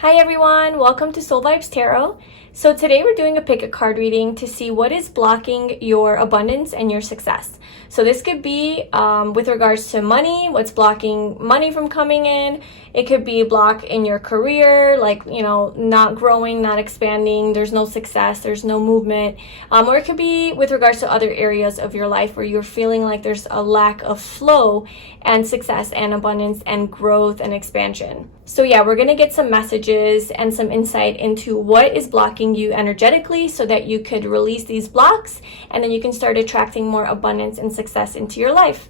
Hi everyone, welcome to 𝗏𝗧𝗏𝗧𝗓𝗏 Tarot. So today we're doing a pick a card reading to see what is blocking your abundance and your success. So this could be with regards to money, what's blocking money from coming in. It could be a block in your career, like, you know, not growing, not expanding, there's no success, there's no movement. Or it could be with regards to other areas of your life where you're feeling like there's a lack of flow and success and abundance and growth and expansion. So yeah, we're going to get some messages and some insight into what is blocking you energetically so that you could release these blocks and then you can start attracting more abundance and success into your life.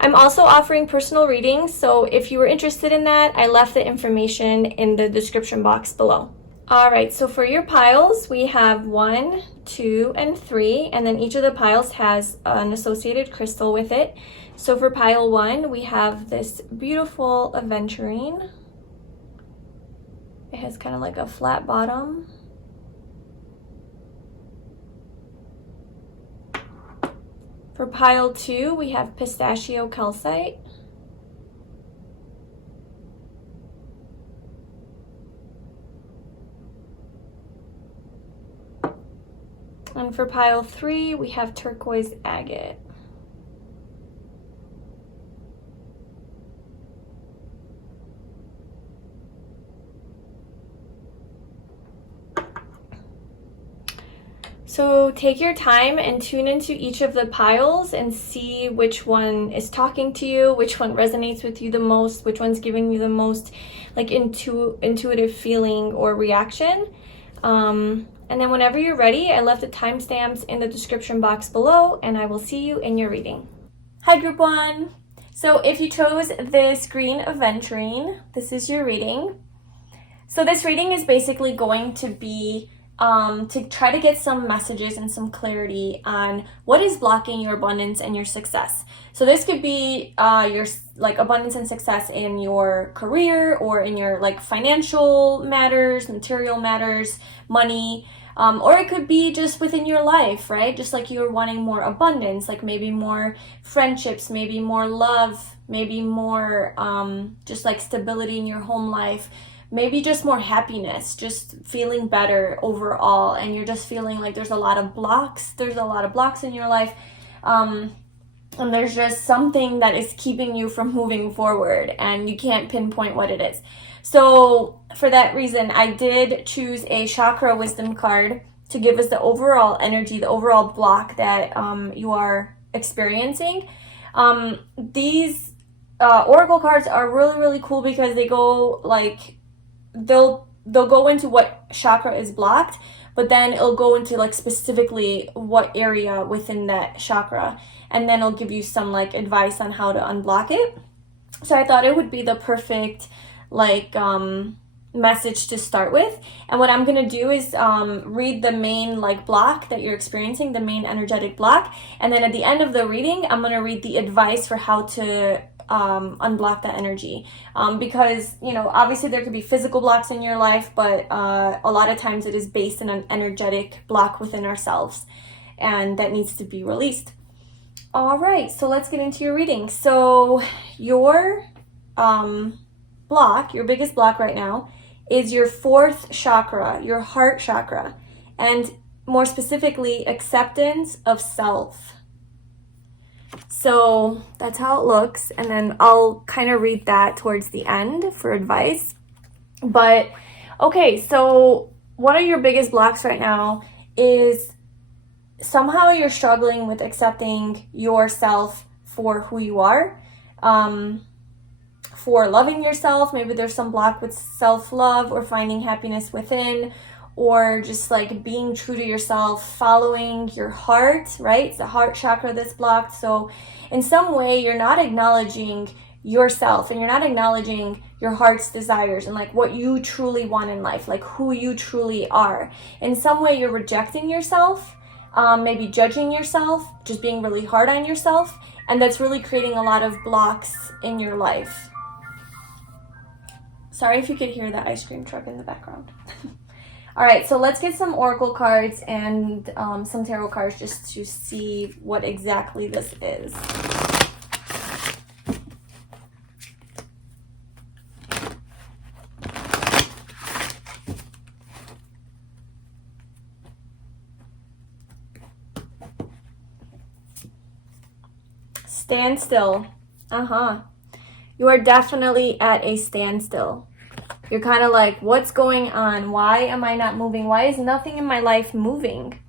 I'm also offering personal readings, so if you were interested in that, I left the information in the description box below. Alright, so for your piles, we have 1, 2, and 3, and then each of the piles has an associated crystal with it. So for pile 1, we have this beautiful aventurine. It has kind of like a flat bottom. For pile 2, we have Pistachio calcite. And for pile 3, we have Turquoise agate. So take your time and tune into each of the piles and see which one is talking to you, which one resonates with you the most, which one's giving you the most like intuitive feeling or reaction. And then whenever you're ready, I left the timestamps in the description box below, and I will see you in your reading. Hi group 1. So if you chose this green aventurine, this is your reading. So this reading is basically going to be to try to get some messages and some clarity on what is blocking your abundance and your success. So this could be your like abundance and success in your career or in your like financial matters, material matters, money, or it could be just within your life, right? Just like you're wanting more abundance, like maybe more friendships, maybe more love, maybe more just like stability in your home life. Maybe just more happiness, just feeling better overall, and you're just feeling like there's a lot of blocks. There's a lot of blocks in your life, and there's just something that is keeping you from moving forward, and you can't pinpoint what it is. So for that reason, I did choose a chakra wisdom card to give us the overall energy, the overall block that you are experiencing. These oracle cards are really cool because they go like they'll go into what chakra is blocked, but then it'll go into like specifically what area within that chakra, and then it'll give you some like advice on how to unblock it. So I thought it would be the perfect like message to start with. And what I'm gonna do is read the main like block that you're experiencing, the main energetic block, and then at the end of the reading I'm gonna read the advice for how to unblock that energy, because, you know, obviously there could be physical blocks in your life, but a lot of times it is based on an energetic block within ourselves, and that needs to be released. All right, so let's get into your reading. So your block, your biggest block right now, is your 4th chakra, your heart chakra, and more specifically acceptance of self. So that's how it looks, and then I'll kind of read that towards the end for advice. But okay, so one of your biggest blocks right now is somehow you're struggling with accepting yourself for who you are, for loving yourself. Maybe there's some block with self-love or finding happiness within, or just like being true to yourself, following your heart, right? It's the heart chakra that's blocked. So in some way you're not acknowledging yourself, and you're not acknowledging your heart's desires and like what you truly want in life, like who you truly are. In some way you're rejecting yourself, maybe judging yourself, just being really hard on yourself, and that's really creating a lot of blocks in your life. Sorry if you could hear the ice cream truck in the background. All right, so let's get some oracle cards and some tarot cards just to see what exactly this is. Standstill. You are definitely at a standstill. You're kind of like, what's going on? Why am I not moving? Why is nothing in my life moving?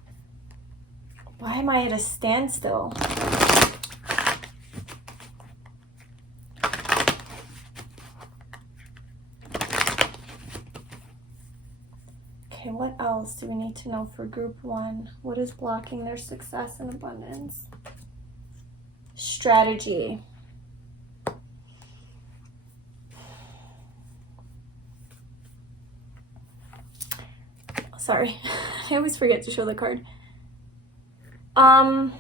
Why am I at a standstill? Okay, what else do we need to know for group 1? What is blocking their success and abundance? Strategy. Sorry, I always forget to show the card. I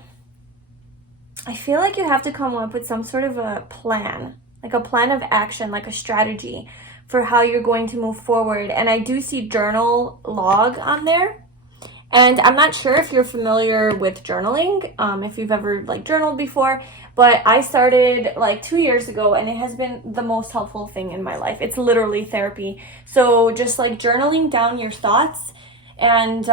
feel like you have to come up with some sort of a plan, like a plan of action, like a strategy for how you're going to move forward. And I do see journal log on there. And I'm not sure if you're familiar with journaling, if you've ever like journaled before, but I started like 2 years ago and it has been the most helpful thing in my life. It's literally therapy. So just like journaling down your thoughts and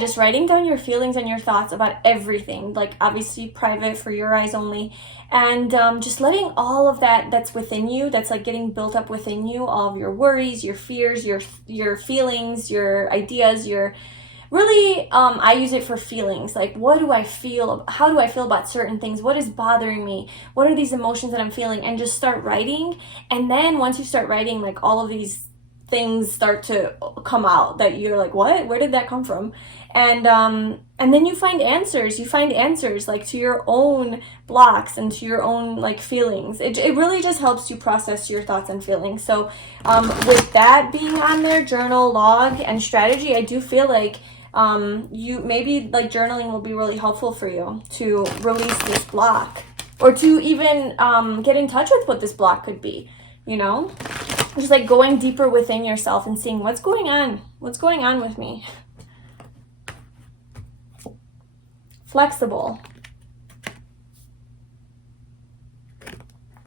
just writing down your feelings and your thoughts about everything, like obviously private for your eyes only, and just letting all of that that's within you, that's like getting built up within you, all of your worries, your fears, your feelings, your ideas, your really I use it for feelings, like what do I feel, how do I feel about certain things, what is bothering me, what are these emotions that I'm feeling, and just start writing. And then once you start writing, like all of these things start to come out that you're like, what, where did that come from? And then you find answers like to your own blocks and to your own like feelings. It really just helps you process your thoughts and feelings. So with that being on there, journal, log, and strategy, I do feel like you maybe like journaling will be really helpful for you to release this block, or to even get in touch with what this block could be, you know? Just like going deeper within yourself and seeing what's going on with me. Flexible.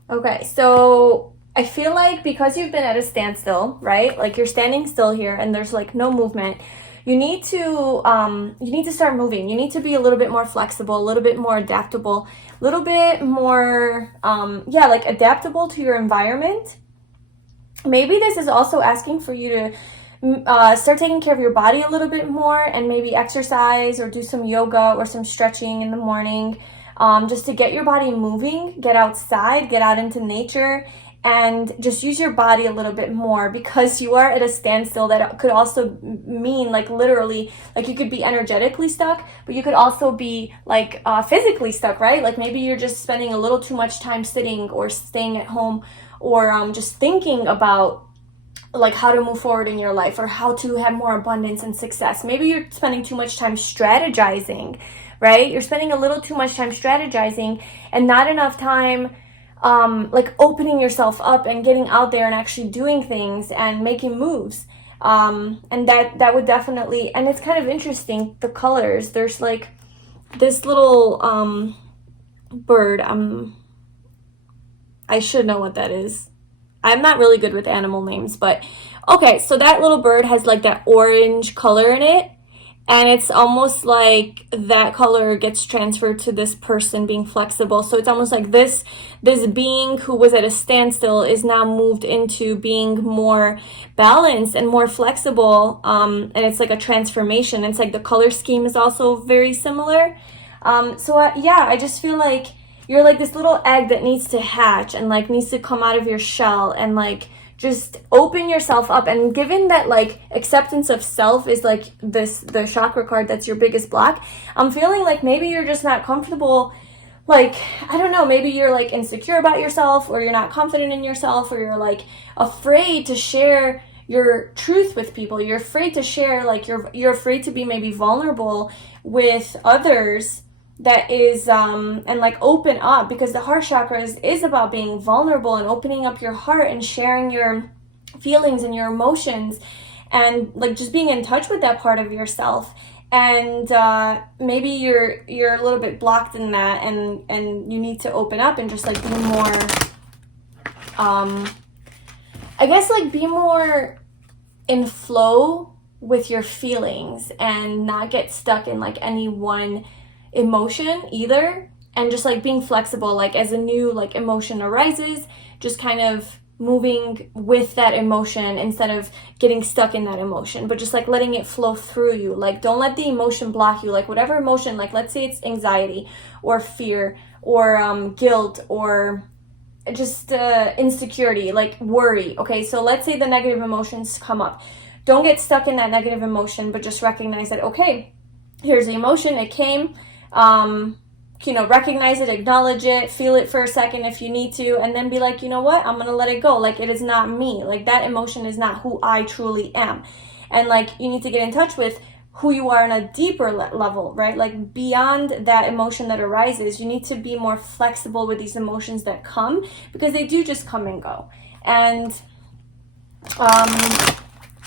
Okay, so I feel like because you've been at a standstill, right? Like you're standing still here and there's like no movement. You need to start moving. You need to be a little bit more flexible, a little bit more adaptable, a little bit more, like adaptable to your environment. Maybe this is also asking for you to start taking care of your body a little bit more, and maybe exercise or do some yoga or some stretching in the morning, just to get your body moving, get outside, get out into nature, and just use your body a little bit more, because you are at a standstill. That could also mean like literally, like you could be energetically stuck, but you could also be like physically stuck, right? Like maybe you're just spending a little too much time sitting or staying at home, or just thinking about like how to move forward in your life or how to have more abundance and success. Maybe you're spending too much time strategizing, right? You're spending a little too much time strategizing and not enough time like opening yourself up and getting out there and actually doing things and making moves. And that would definitely, and it's kind of interesting, the colors. There's like this little bird. I should know what that is. I'm not really good with animal names, but okay, so that little bird has like that orange color in it, and it's almost like that color gets transferred to this person being flexible. So it's almost like this being who was at a standstill is now moved into being more balanced and more flexible, and it's like a transformation. It's like the color scheme is also very similar. I just feel like you're like this little egg that needs to hatch and like needs to come out of your shell and like just open yourself up. And given that like acceptance of self is like the chakra card that's your biggest block, I'm feeling like maybe you're just not comfortable. Like, I don't know, maybe you're like insecure about yourself, or you're not confident in yourself, or you're like afraid to share your truth with people. You're afraid to share, like you're afraid to be maybe vulnerable with others. That is and like open up, because the heart chakra is about being vulnerable and opening up your heart and sharing your feelings and your emotions, and like just being in touch with that part of yourself. And maybe you're a little bit blocked in that, and you need to open up and just like be more I guess like be more in flow with your feelings and not get stuck in like any one emotion either, and just like being flexible, like as a new like emotion arises, just kind of moving with that emotion instead of getting stuck in that emotion, but just like letting it flow through you. Like don't let the emotion block you. Like whatever emotion, like let's say it's anxiety or fear or guilt or just insecurity, like worry. Okay, so let's say the negative emotions come up. Don't get stuck in that negative emotion, but just recognize that, okay, here's the emotion, it came, you know, recognize it, acknowledge it, feel it for a second if you need to, and then be like, you know what, I'm gonna let it go. Like it is not me. Like that emotion is not who I truly am. And like you need to get in touch with who you are on a deeper level, right? Like beyond that emotion that arises, you need to be more flexible with these emotions that come, because they do just come and go. And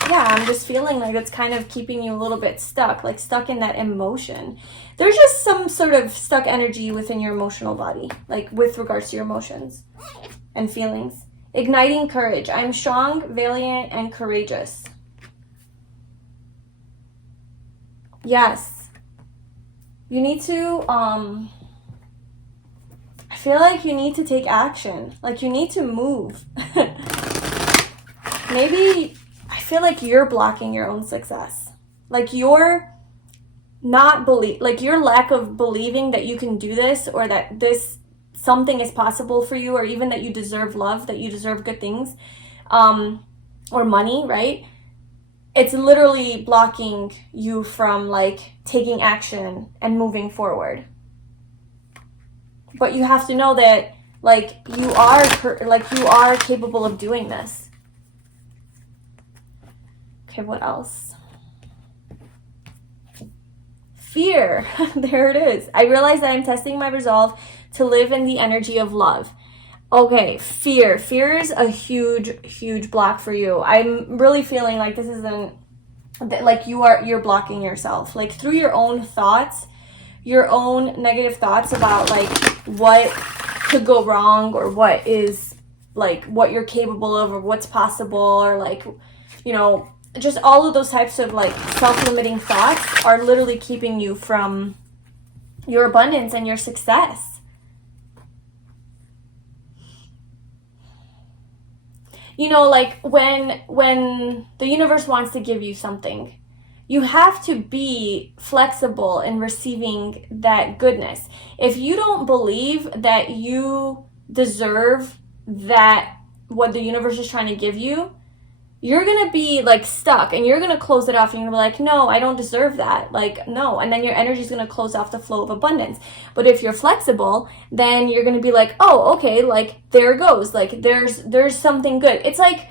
yeah, I'm just feeling like it's kind of keeping you a little bit stuck, like stuck in that emotion. There's just some sort of stuck energy within your emotional body, like with regards to your emotions and feelings. Igniting courage. I'm strong, valiant, and courageous. Yes. You need to, I feel like you need to take action. Like you need to move. Maybe, I feel like you're blocking your own success. Like you're not like your lack of believing that you can do this, or that this something is possible for you, or even that you deserve love, that you deserve good things, or money, right? It's literally blocking you from like taking action and moving forward. But you have to know that like you are capable of doing this. Okay, what else? Fear. There it is. I realize that I'm testing my resolve to live in the energy of love. Okay, fear. Fear is a huge block for you. I'm really feeling like this isn't, like you're blocking yourself. Like through your own thoughts, your own negative thoughts about like what could go wrong, or what is like what you're capable of, or what's possible, or like, you know, just all of those types of like self-limiting thoughts are literally keeping you from your abundance and your success. You know, like when the universe wants to give you something, you have to be flexible in receiving that goodness. If you don't believe that you deserve that, what the universe is trying to give you, you're going to be like stuck, and you're going to close it off, and you're going to be like, no, I don't deserve that. Like, no. And then your energy is going to close off the flow of abundance. But if you're flexible, then you're going to be like, oh, okay, like there it goes. Like there's something good. It's like,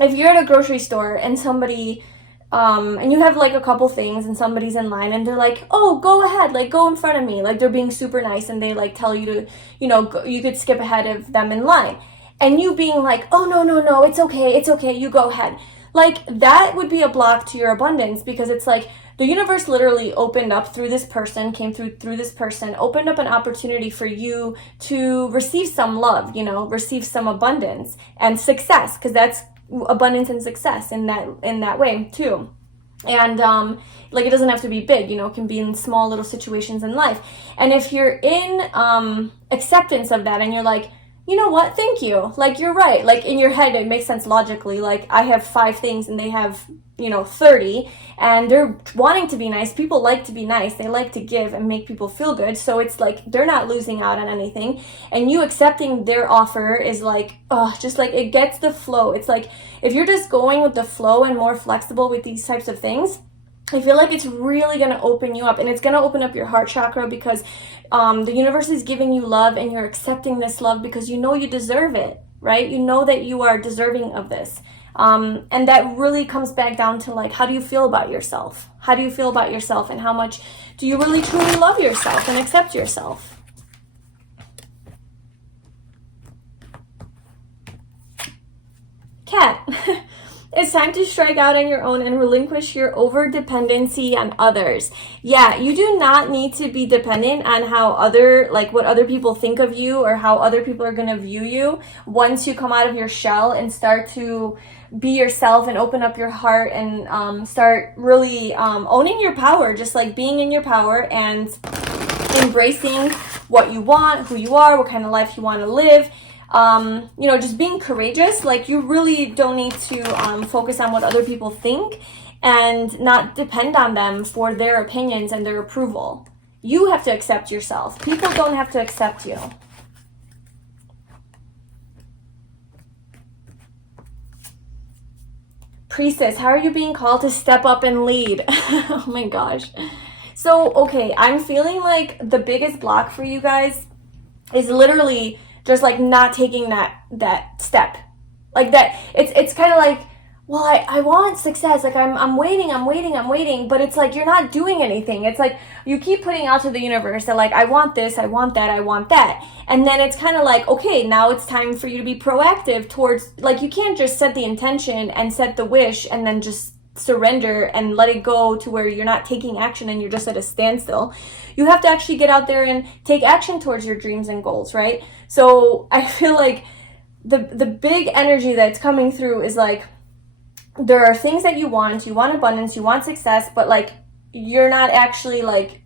if you're at a grocery store and somebody, and you have like a couple things and somebody's in line and they're like, oh, go ahead, like go in front of me. Like they're being super nice and they like tell you to, you know, go, you could skip ahead of them in line. And you being like, oh, no, it's okay, you go ahead. Like, that would be a block to your abundance, because it's like the universe literally opened up through this person, came through this person, opened up an opportunity for you to receive some love, you know, receive some abundance and success, because that's abundance and success in that way too. And like it doesn't have to be big, you know, it can be in small little situations in life. And if you're in acceptance of that, and you're like, you know what, thank you, like you're right, like in your head it makes sense logically, like I have 5 things and they have, you know, 30, and they're wanting to be nice. People like to be nice, they like to give and make people feel good, so it's like they're not losing out on anything, and you accepting their offer is like, oh, just like it gets the flow. It's like if you're just going with the flow and more flexible with these types of things, I feel like it's really going to open you up, and it's going to open up your heart chakra, because the universe is giving you love, and you're accepting this love because you know you deserve it, right? You know that you are deserving of this. And that really comes back down to like, how do you feel about yourself? How do you feel about yourself, and how much do you really truly love yourself and accept yourself? Cat. It's time to strike out on your own and relinquish your over-dependency on others. Yeah, you do not need to be dependent on what other people think of you, or how other people are going to view you. Once you come out of your shell and start to be yourself and open up your heart and start really owning your power, just like being in your power and embracing what you want, who you are, what kind of life you want to live. You know, just being courageous. Like, you really don't need to focus on what other people think and not depend on them for their opinions and their approval. You have to accept yourself. People don't have to accept you. Priestess, how are you being called to step up and lead? Oh my gosh. So, okay, I'm feeling like the biggest block for you guys is literally just like not taking that step. Like that, it's kind of like, well, I want success. Like I'm waiting, but it's like you're not doing anything. It's like you keep putting out to the universe that like, I want this, I want that, I want that. And then it's kind of like, okay, now it's time for you to be proactive towards, like, you can't just set the intention and set the wish and then just surrender and let it go to where you're not taking action and you're just at a standstill. You have to actually get out there and take action towards your dreams and goals, right? So I feel like the big energy that's coming through is like, there are things that you want abundance, you want success, but like you're not actually like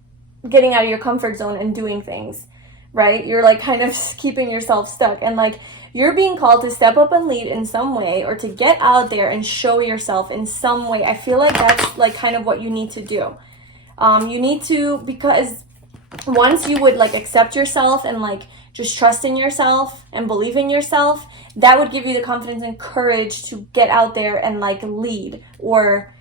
getting out of your comfort zone and doing things, right? You're like kind of keeping yourself stuck, and like you're being called to step up and lead in some way, or to get out there and show yourself in some way. I feel like that's like kind of what you need to do. You need to, because once you would like accept yourself and like just trust in yourself and believe in yourself, that would give you the confidence and courage to get out there and like lead, or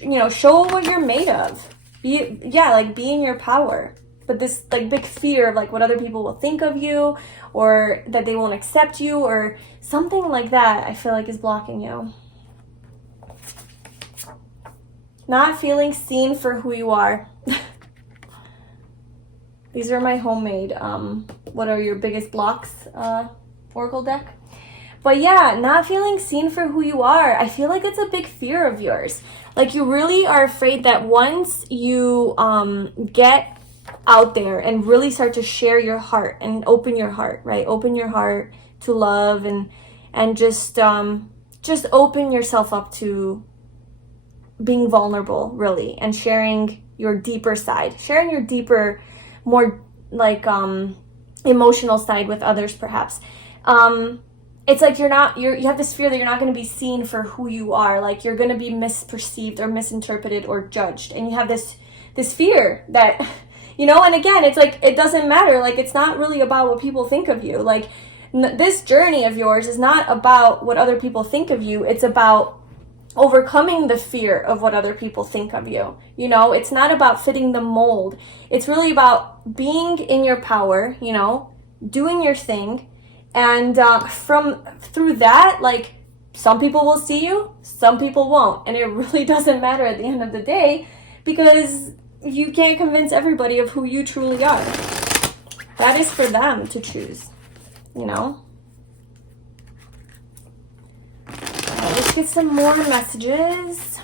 you know, show what you're made of. Be in your power. But this like big fear of like what other people will think of you, or that they won't accept you, or something like that, I feel like is blocking you. Not feeling seen for who you are. These are my homemade, what are your biggest blocks, oracle deck. But yeah, not feeling seen for who you are. I feel like it's a big fear of yours. Like you really are afraid that once you get out there and really start to share your heart and open your heart, right? Open your heart to love and just open yourself up to being vulnerable, really, and sharing your deeper side, sharing your deeper, more like emotional side with others, perhaps. It's like you have this fear that you're not going to be seen for who you are, like you're going to be misperceived or misinterpreted or judged, and you have this fear that, you know. And again, it's like it doesn't matter, like it's not really about what people think of you. Like this journey of yours is not about what other people think of you. It's about overcoming the fear of what other people think of you. You know, it's not about fitting the mold. It's really about being in your power, you know, doing your thing. And through that, like, some people will see you, some people won't. And it really doesn't matter at the end of the day, because you can't convince everybody of who you truly are. That is for them to choose, you know? Let's get some more messages.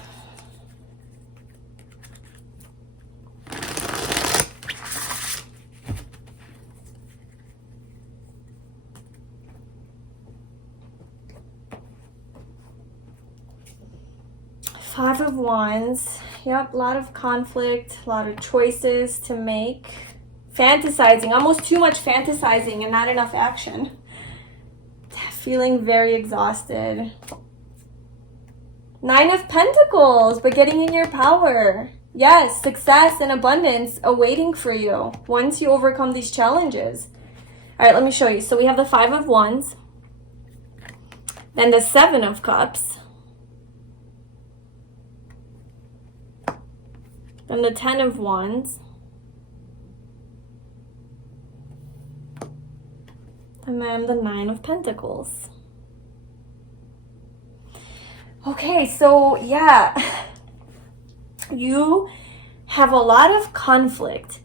Five of Wands. Yep, a lot of conflict, a lot of choices to make. Fantasizing, almost too much fantasizing and not enough action. Feeling very exhausted. Nine of Pentacles, but getting in your power. Yes, success and abundance awaiting for you once you overcome these challenges. All right, let me show you. So we have the Five of Wands, then the Seven of Cups, then the Ten of Wands, and then the Nine of Pentacles. Okay, so yeah, you have a lot of conflict,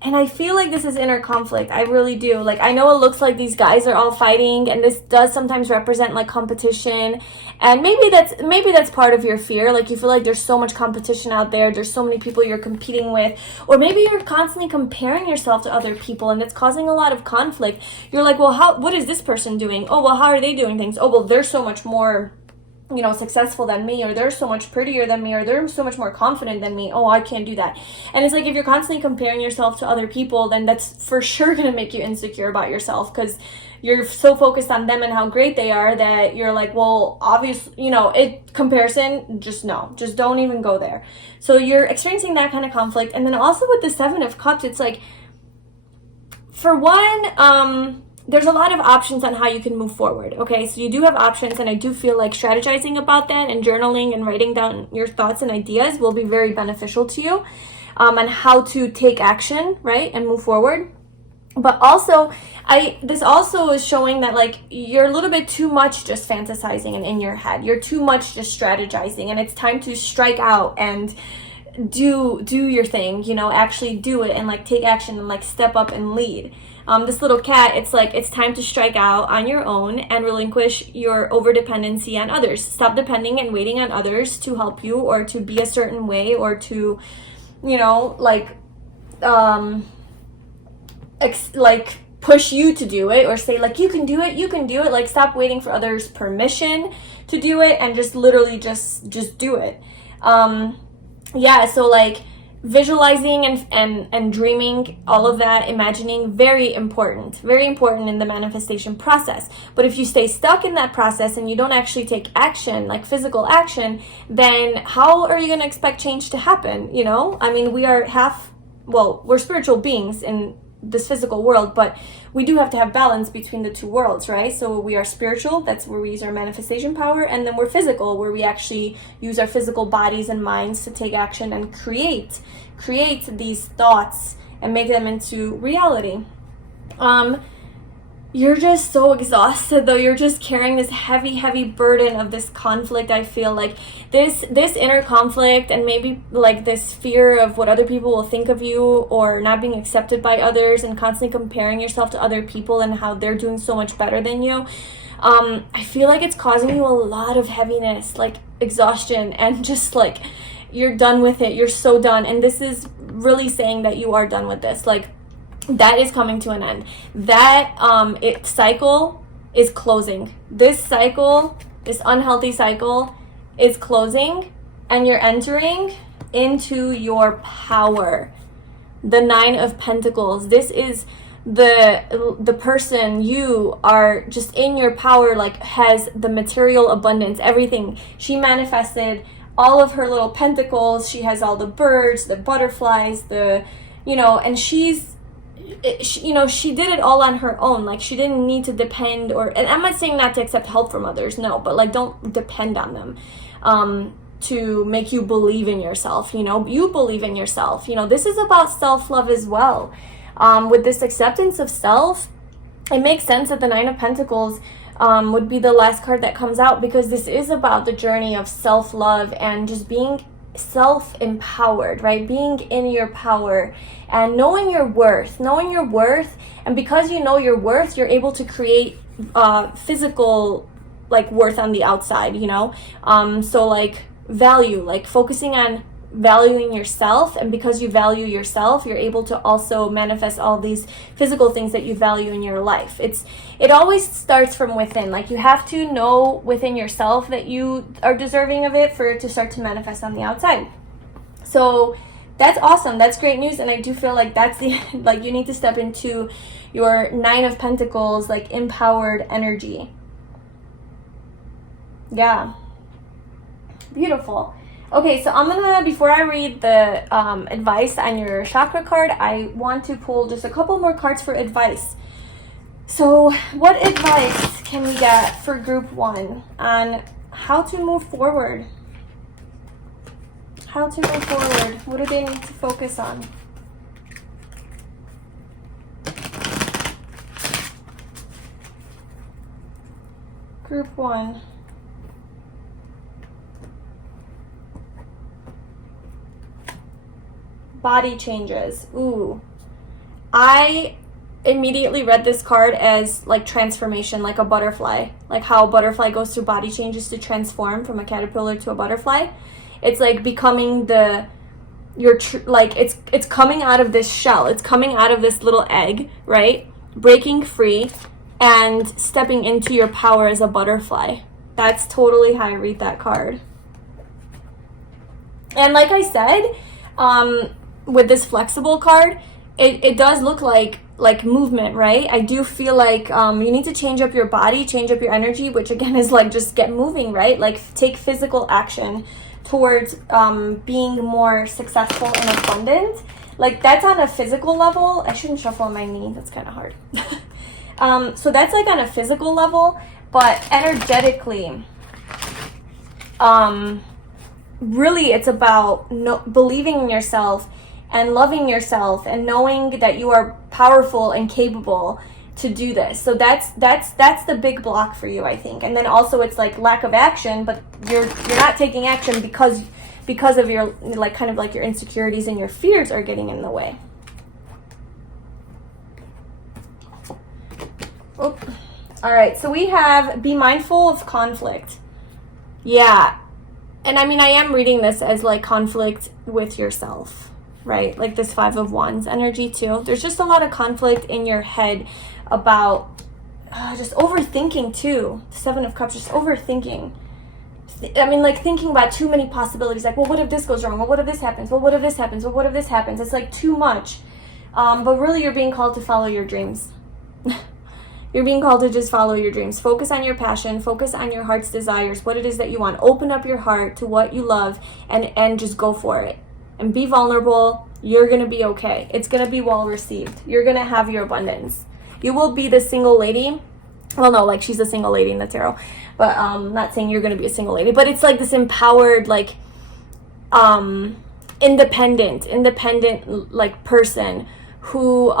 and I feel like this is inner conflict. I really do. Like, I know it looks like these guys are all fighting, and this does sometimes represent like competition, and maybe that's part of your fear. Like, you feel like there's so much competition out there, there's so many people you're competing with, or maybe you're constantly comparing yourself to other people, and it's causing a lot of conflict. You're like, well, what is this person doing? Oh, well, how are they doing things? Oh, well, they're so much more, you know, successful than me, or they're so much prettier than me, or they're so much more confident than me. Oh, I can't do that. And it's like, if you're constantly comparing yourself to other people, then that's for sure going to make you insecure about yourself, because you're so focused on them and how great they are that you're like, well, obviously, you know, comparison, just no, just don't even go there. So you're experiencing that kind of conflict. And then also with the Seven of Cups, it's like, for one, there's a lot of options on how you can move forward. Okay, so you do have options, and I do feel like strategizing about that and journaling and writing down your thoughts and ideas will be very beneficial to you, on how to take action, right, and move forward. But also, this also is showing that, like, you're a little bit too much just fantasizing and in your head. You're too much just strategizing, and it's time to strike out and do your thing, you know, actually do it and like take action and like step up and lead. This little cat, it's like, it's time to strike out on your own and relinquish your over dependency on others. Stop depending and waiting on others to help you, or to be a certain way, or to, you know, like push you to do it, or say like, you can do it. Like, stop waiting for others' permission to do it, and just literally just do it. Yeah, so like visualizing and dreaming, all of that, imagining, very important in the manifestation process. But if you stay stuck in that process and you don't actually take action, like physical action, then how are you going to expect change to happen? You know, I mean, we're spiritual beings in this physical world, but we do have to have balance between the two worlds, right? So we are spiritual, that's where we use our manifestation power, and then we're physical, where we actually use our physical bodies and minds to take action and create these thoughts and make them into reality. You're just so exhausted, though. You're just carrying this heavy burden of this conflict. I feel like this inner conflict, and maybe like this fear of what other people will think of you, or not being accepted by others, and constantly comparing yourself to other people and how they're doing so much better than you. I feel like it's causing you a lot of heaviness, like exhaustion, and just like you're done with it. You're so done. And this is really saying that you are done with this. Like, that is coming to an end. That cycle is closing. This cycle, this unhealthy cycle, is closing, and you're entering into your power. The Nine of Pentacles. This is the person, you are just in your power, like has the material abundance, everything. She manifested all of her little pentacles. She has all the birds, the butterflies, and she did it all on her own. Like, she didn't need to depend, and I'm not saying not to accept help from others, no, but like, don't depend on them to make you believe in yourself. You believe in yourself. This is about self-love as well. With this acceptance of self, it makes sense that the Nine of Pentacles would be the last card that comes out, because this is about the journey of self-love and just being self-empowered, right? Being in your power and knowing your worth. And because you know your worth, you're able to create physical like worth on the outside, so like value, like focusing on valuing yourself. And because you value yourself, you're able to also manifest all these physical things that you value in your life. It always starts from within. Like, you have to know within yourself that you are deserving of it for it to start to manifest on the outside. So that's awesome. That's great news. And I do feel like that's like, you need to step into your Nine of Pentacles, like empowered energy. Yeah. Beautiful. Okay, so I'm gonna, before I read the advice on your chakra card, I want to pull just a couple more cards for advice. So what advice can we get for group 1 on how to move forward? How to move forward? What do they need to focus on? Group 1. Body changes. Ooh. I immediately read this card as like transformation, like a butterfly. Like how a butterfly goes through body changes to transform from a caterpillar to a butterfly. It's like becoming it's coming out of this shell. It's coming out of this little egg, right? Breaking free and stepping into your power as a butterfly. That's totally how I read that card. And like I said, with this flexible card, it does look like movement, right? I do feel like you need to change up your body, change up your energy, which again is like just get moving, right? Like take physical action towards being more successful and abundant. Like that's on a physical level. I shouldn't shuffle on my knee. That's kind of hard. So that's like on a physical level, but energetically, really it's about believing in yourself and loving yourself and knowing that you are powerful and capable to do this. So that's the big block for you, I think. And then also it's like lack of action, but you're not taking action because of your like kind of like your insecurities and your fears are getting in the way. Oop. All right, so we have be mindful of conflict. Yeah. And I mean, I am reading this as like conflict with yourself, right? Like this 5 of Wands energy too. There's just a lot of conflict in your head about just overthinking too. 7 of Cups, just overthinking. I mean, like thinking about too many possibilities. Like, well, what if this goes wrong? Well, what if this happens? Well, what if this happens? Well, what if this happens? It's like too much. But really you're being called to follow your dreams. You're being called to just follow your dreams. Focus on your passion. Focus on your heart's desires, what it is that you want. Open up your heart to what you love and just go for it. And be vulnerable. You're going to be okay. It's going to be well received. You're going to have your abundance. You will be the single lady. Well, no, like she's a single lady in the tarot. But not saying you're going to be a single lady. But it's like this empowered, like independent like person who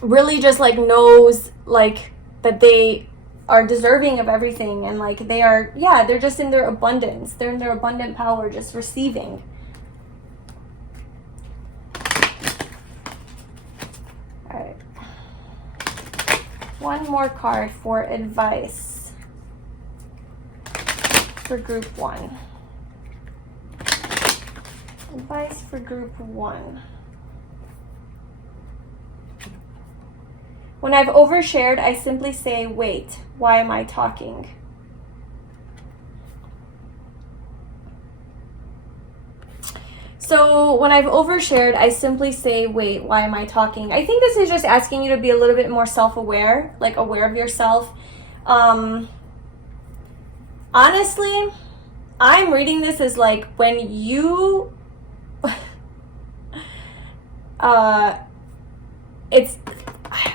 really just like knows like that they are deserving of everything, and like they are, yeah, they're just in their abundance. They're in their abundant power, just receiving. All right. One more card for advice for group 1. Advice for group 1. When I've overshared, I simply say, wait, why am I talking? So when I've overshared, I simply say, wait, why am I talking? I think this is just asking you to be a little bit more self-aware, like aware of yourself. Honestly, I'm reading this as like when you,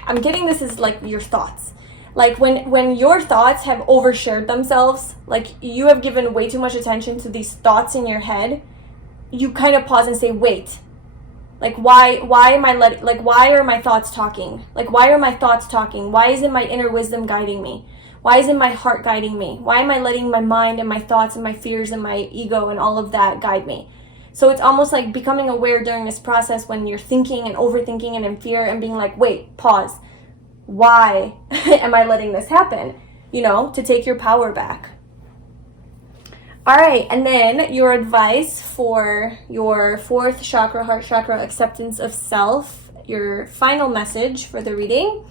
I'm getting this as like your thoughts. Like when your thoughts have overshared themselves, like you have given way too much attention to these thoughts in your head, you kind of pause and say, wait, like why am I why are my thoughts talking? Like why are my thoughts talking? Why isn't my inner wisdom guiding me? Why isn't my heart guiding me? Why am I letting my mind and my thoughts and my fears and my ego and all of that guide me? So it's almost like becoming aware during this process when you're thinking and overthinking and in fear and being like, wait, pause. Why am I letting this happen? You know, to take your power back. All right, and then your advice for your 4th chakra, heart chakra, acceptance of self, your final message for the reading.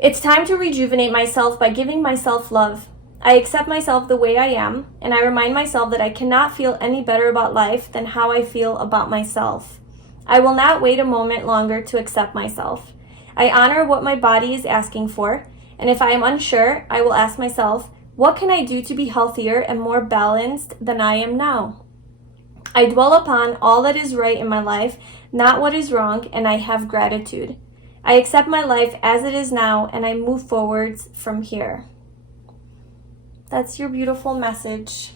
It's time to rejuvenate myself by giving myself love. I accept myself the way I am, and I remind myself that I cannot feel any better about life than how I feel about myself. I will not wait a moment longer to accept myself. I honor what my body is asking for, and if I am unsure, I will ask myself, what can I do to be healthier and more balanced than I am now? I dwell upon all that is right in my life, not what is wrong, and I have gratitude. I accept my life as it is now, and I move forwards from here. That's your beautiful message.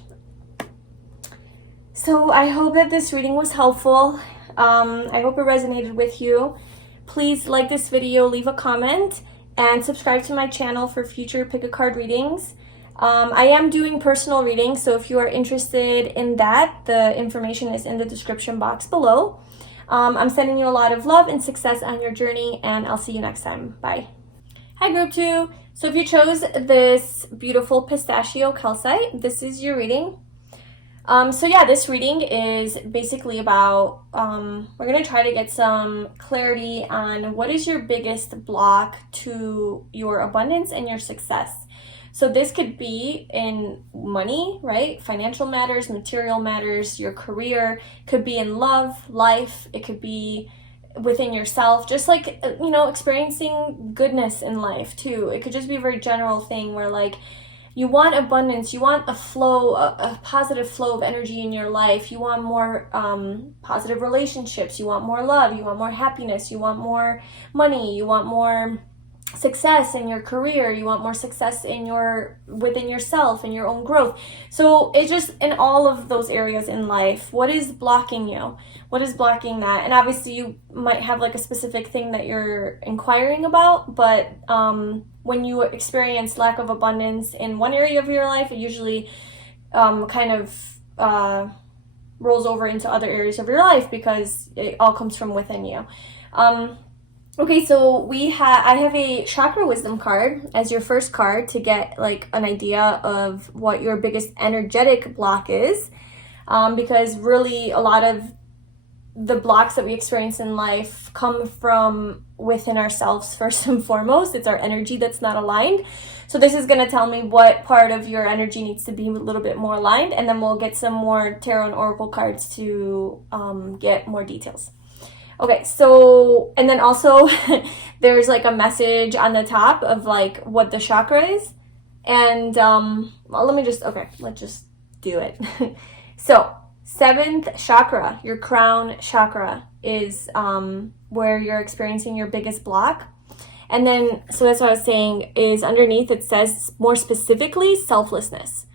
So I hope that this reading was helpful. I hope it resonated with you. Please like this video, leave a comment, and subscribe to my channel for future pick a card readings. I am doing personal readings, so if you are interested in that, the information is in the description box below. I'm sending you a lot of love and success on your journey, and I'll see you next time. Bye. Hi, Group 2. So if you chose this beautiful Pistachio calcite, this is your reading. So yeah, this reading is basically about, we're going to try to get some clarity on what is your biggest block to your abundance and your success. So this could be in money, right? Financial matters, material matters, your career, could be in love, life, it could be within yourself, just like, you know, experiencing goodness in life too. It could just be a very general thing where like you want abundance, you want a flow, a positive flow of energy in your life, you want more positive relationships, you want more love, you want more happiness, you want more money, you want more success in your career, you want more success in within yourself and your own growth. So it's just in all of those areas in life, what is blocking you? What is blocking that? And obviously you might have like a specific thing that you're inquiring about, but when you experience lack of abundance in one area of your life, it usually kind of rolls over into other areas of your life because it all comes from within you. Okay, so I have a chakra wisdom card as your first card to get like an idea of what your biggest energetic block is, because really a lot of the blocks that we experience in life come from within ourselves first and foremost. It's our energy that's not aligned. So this is going to tell me what part of your energy needs to be a little bit more aligned, and then we'll get some more tarot and oracle cards to get more details. Okay, so, and then also there's like a message on the top of like what the chakra is. And well, let's just do it. So 7th chakra, your crown chakra, is where you're experiencing your biggest block. And then, so that's what I was saying, is underneath it says more specifically selflessness.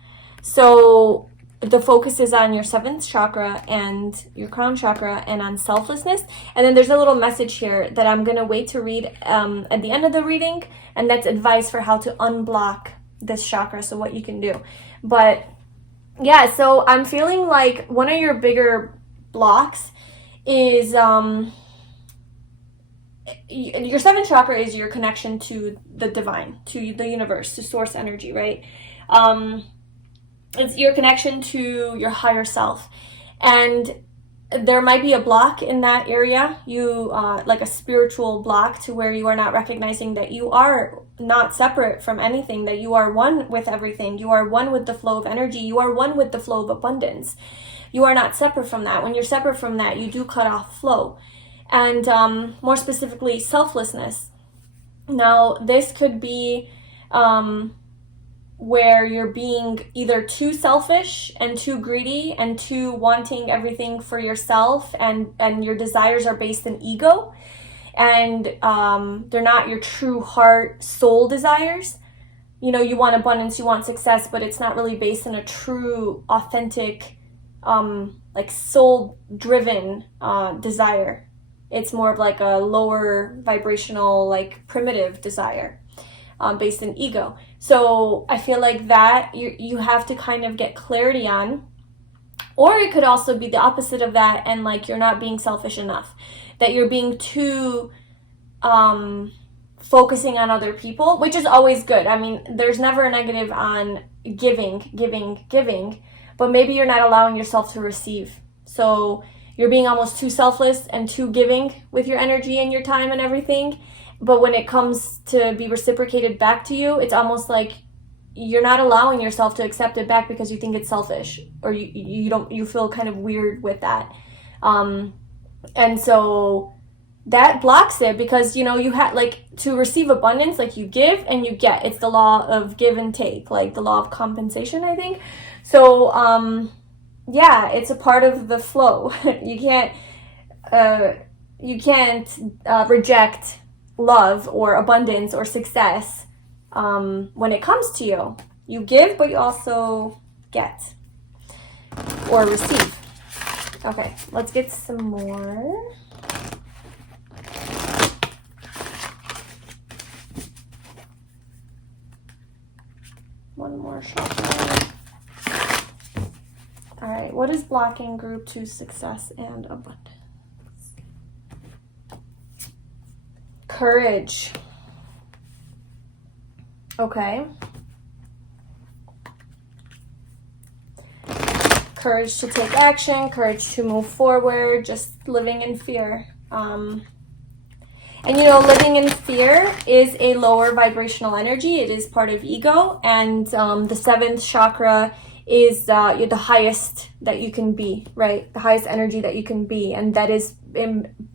So the focus is on your 7th chakra and your crown chakra and on selflessness. And then there's a little message here that I'm going to wait to read at the end of the reading. And that's advice for how to unblock this chakra, so what you can do. But yeah, so I'm feeling like one of your bigger blocks is your 7th chakra is your connection to the divine, to the universe, to source energy, right? It's your connection to your higher self. And there might be a block in that area, like a spiritual block, to where you are not recognizing that you are not separate from anything, that you are one with everything. You are one with the flow of energy. You are one with the flow of abundance. You are not separate from that. When you're separate from that, you do cut off flow. And more specifically, selflessness. Now, this could be where you're being either too selfish and too greedy and too wanting everything for yourself, and your desires are based in ego, and they're not your true heart soul desires. You know, you want abundance, you want success, but it's not really based in a true authentic like soul driven desire. It's more of like a lower vibrational, like primitive desire based in ego. So I feel like that you have to kind of get clarity on. Or it could also be the opposite of that, and like you're not being selfish enough, that you're being too focusing on other people, which is always good. I mean, there's never a negative on giving, but maybe you're not allowing yourself to receive. So you're being almost too selfless and too giving with your energy and your time and everything. But when it comes to be reciprocated back to you, it's almost like you're not allowing yourself to accept it back because you think it's selfish, or you feel kind of weird with that. And so that blocks it, because, you know, you have like to receive abundance, like you give and you get. It's the law of give and take, like the law of compensation, I think. So, yeah, it's a part of the flow. You can't reject love or abundance or success when it comes to you. You give, but you also get or receive. Okay, let's get some more. One more chakra. All right, what is blocking group 2 success and abundance? Courage. Okay. Courage to take action, courage to move forward, just living in fear. And And you know, living in fear is a lower vibrational energy. It is part of ego, and the seventh chakra is the highest that you can be, right? The highest energy that you can be, and that is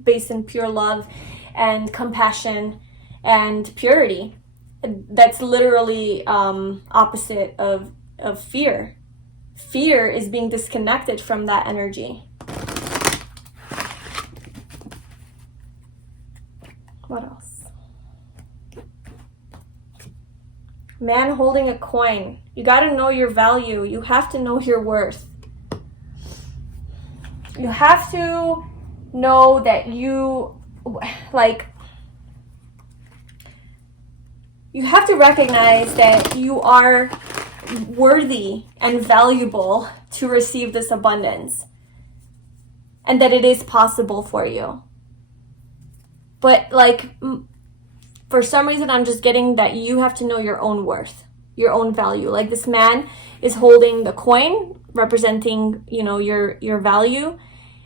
based in pure love and compassion and purity. That's literally opposite of fear. Fear is being disconnected from that energy. What else? Man holding a coin. You got to know your value. You have to know your worth. You have to know that you, like, you have to recognize that you are worthy and valuable to receive this abundance, and that it is possible for you. But like, for some reason, I'm just getting that you have to know your own worth, your own value. Like, this man is holding the coin representing, you know, your value,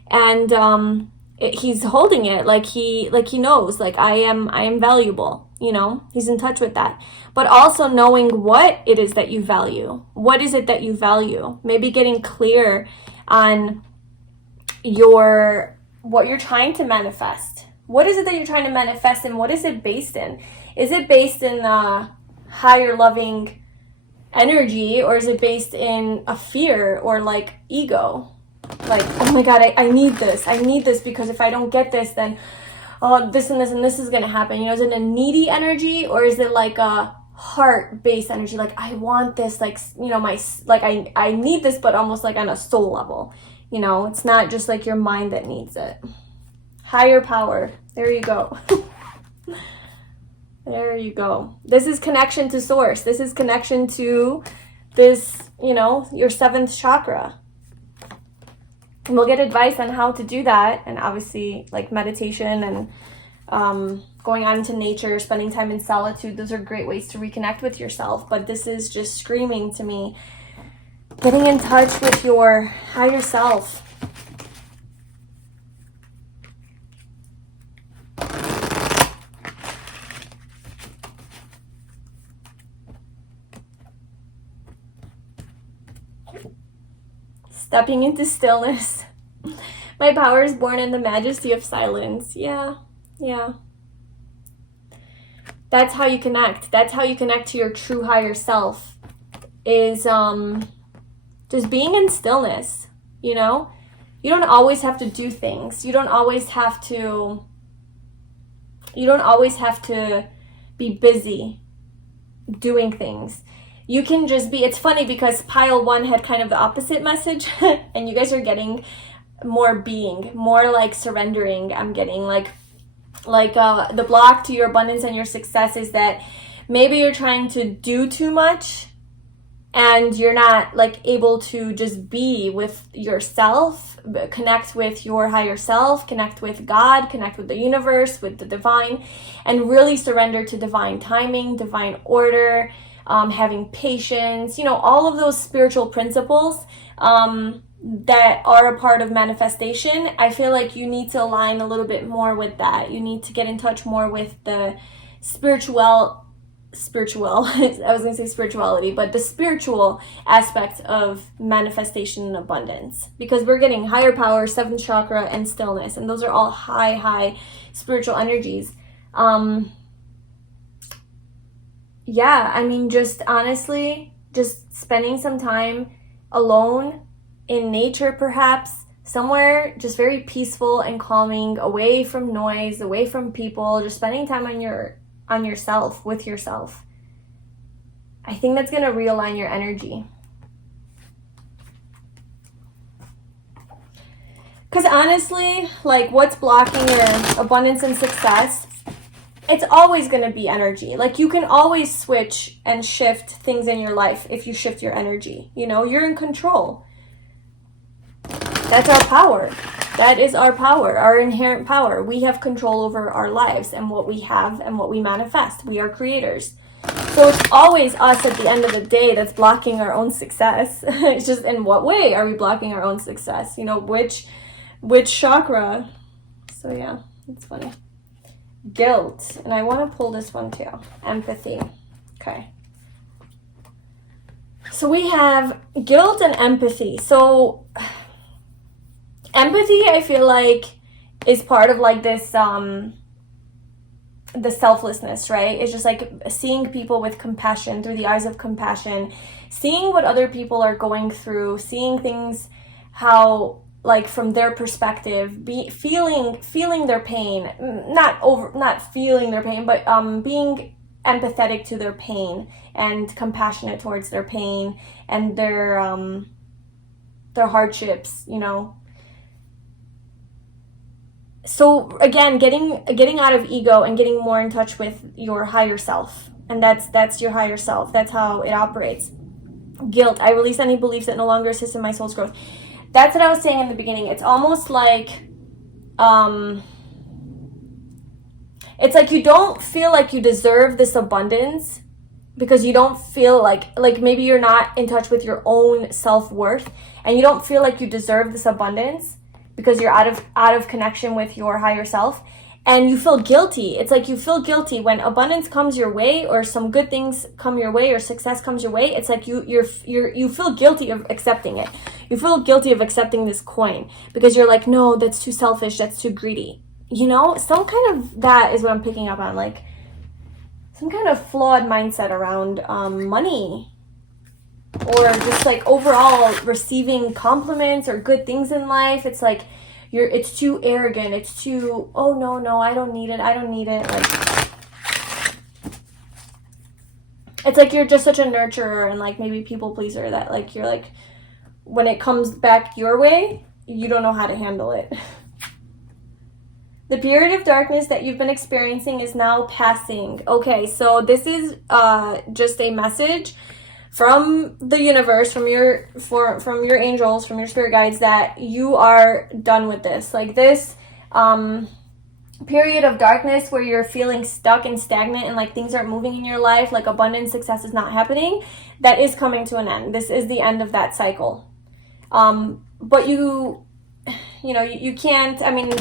and he's holding it like he knows, like, I am valuable, you know. He's in touch with that. But also knowing what it is that you value. What is it that you value? Maybe getting clear on what you're trying to manifest. What is it that you're trying to manifest, and what is it based in? Is it based in higher loving energy, or is it based in a fear or like ego? Like, oh my God, I need this. I need this because if I don't get this, then this and this and this is going to happen. You know, is it a needy energy, or is it like a heart-based energy? Like, I want this, like, you know, I need this, but almost like on a soul level. You know, it's not just like your mind that needs it. Higher power. There you go. There you go. This is connection to source. This is connection to this, you know, your seventh chakra. And we'll get advice on how to do that. And obviously, like, meditation and going out into nature, spending time in solitude. Those are great ways to reconnect with yourself. But this is just screaming to me, getting in touch with your higher self. Stepping into stillness. My power is born in the majesty of silence. Yeah. That's how you connect. That's how you connect to your true higher self, is just being in stillness, you know? You don't always have to do things. You don't always have to be busy doing things. You can just be, it's funny because pile 1 had kind of the opposite message and you guys are getting more being, more like surrendering. I'm getting like the block to your abundance and your success is that maybe you're trying to do too much and you're not like able to just be with yourself, connect with your higher self, connect with God, connect with the universe, with the divine, and really surrender to divine timing, divine order, having patience, you know, all of those spiritual principles that are a part of manifestation. I feel like you need to align a little bit more with that. You need to get in touch more with the spiritual, I was going to say spirituality, but the spiritual aspect of manifestation and abundance, because we're getting higher power, seventh chakra, and stillness, and those are all high spiritual energies. Yeah, I mean, just honestly, just spending some time alone in nature, perhaps somewhere just very peaceful and calming, away from noise, away from people, just spending time on yourself, with yourself. I think that's going to realign your energy. Because honestly, like, what's blocking your abundance and success? It's always going to be energy. Like, you can always switch and shift things in your life if you shift your energy. You know, you're in control. That's our power. That is our power, our inherent power. We have control over our lives and what we have and what we manifest. We are creators. So it's always us at the end of the day that's blocking our own success. It's just, in what way are we blocking our own success? You know, which chakra? So yeah, it's funny. guilt. And I want to pull this one too. Empathy. Okay. So we have guilt and empathy. So empathy, I feel like, is part of like this, the selflessness, right? It's just like seeing people with compassion, through the eyes of compassion, seeing what other people are going through, seeing things how, like, from their perspective, feeling their pain, not feeling their pain, but being empathetic to their pain and compassionate towards their pain and their hardships, you know. So again, getting out of ego and getting more in touch with your higher self. And that's your higher self. That's how it operates. Guilt. I release any beliefs that no longer assist in my soul's growth. That's what I was saying in the beginning. It's almost like, it's like you don't feel like you deserve this abundance because you don't feel like maybe you're not in touch with your own self-worth, and you don't feel like you deserve this abundance because you're out of connection with your higher self, and you feel guilty. It's like you feel guilty when abundance comes your way, or some good things come your way, or success comes your way. It's like you feel guilty of accepting it. You feel guilty of accepting this coin because you're like, no, that's too selfish, that's too greedy. You know, some kind of that is what I'm picking up on, like some kind of flawed mindset around money, or just like overall receiving compliments or good things in life. It's like it's too arrogant. It's too, oh no, I don't need it. Like, it's like you're just such a nurturer and like maybe people pleaser that like you're like, when it comes back your way, you don't know how to handle it. The period of darkness that you've been experiencing is now passing. Okay, so this is just a message from the universe, from your angels, from your spirit guides, that you are done with this. Like this period of darkness where you're feeling stuck and stagnant and like things aren't moving in your life, like abundance, success is not happening, that is coming to an end. This is the end of that cycle. But you can't, I mean,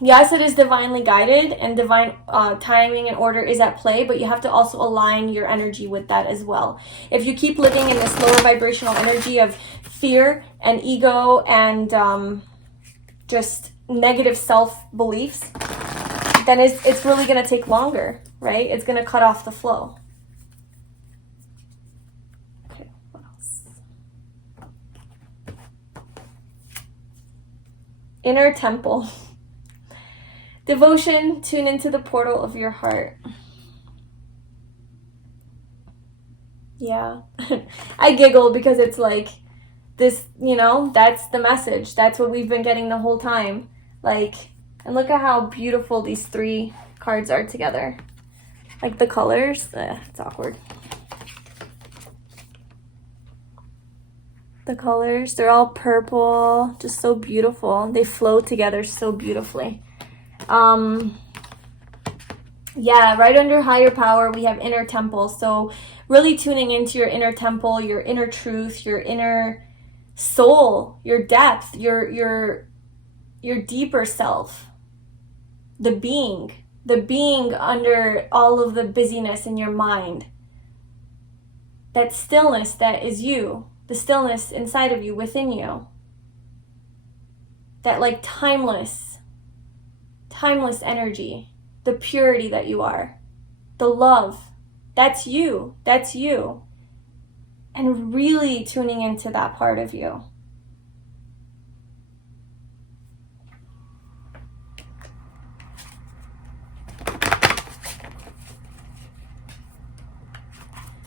yes, it is divinely guided and divine timing and order is at play, but you have to also align your energy with that as well. If you keep living in this lower vibrational energy of fear and ego and just negative self-beliefs, then it's really going to take longer, right? It's going to cut off the flow. Okay, what else? Inner temple. Devotion, tune into the portal of your heart. Yeah. I giggle because it's like this, you know, that's the message. That's what we've been getting the whole time. Like, and look at how beautiful these three cards are together. Like the colors, it's awkward. The colors, they're all purple, just so beautiful. They flow together so beautifully. Yeah, right under higher power we have inner temple. So really tuning into your inner temple, your inner truth, your inner soul, your depth, your deeper self, the being under all of the busyness in your mind, that stillness that is you, the stillness inside of you, within you, that like timeless energy, the purity that you are, the love, that's you, and really tuning into that part of you.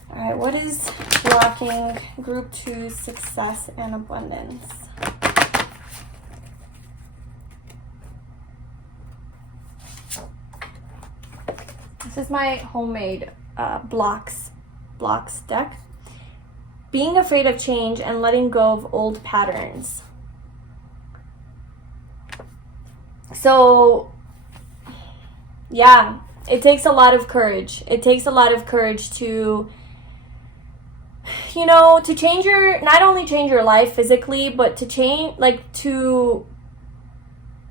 All right, what is blocking Group 2 success and abundance? This is my homemade blocks deck. Being afraid of change and letting go of old patterns. So, yeah, it takes a lot of courage. It takes a lot of courage to, you know, to change not only change your life physically, but to change, like to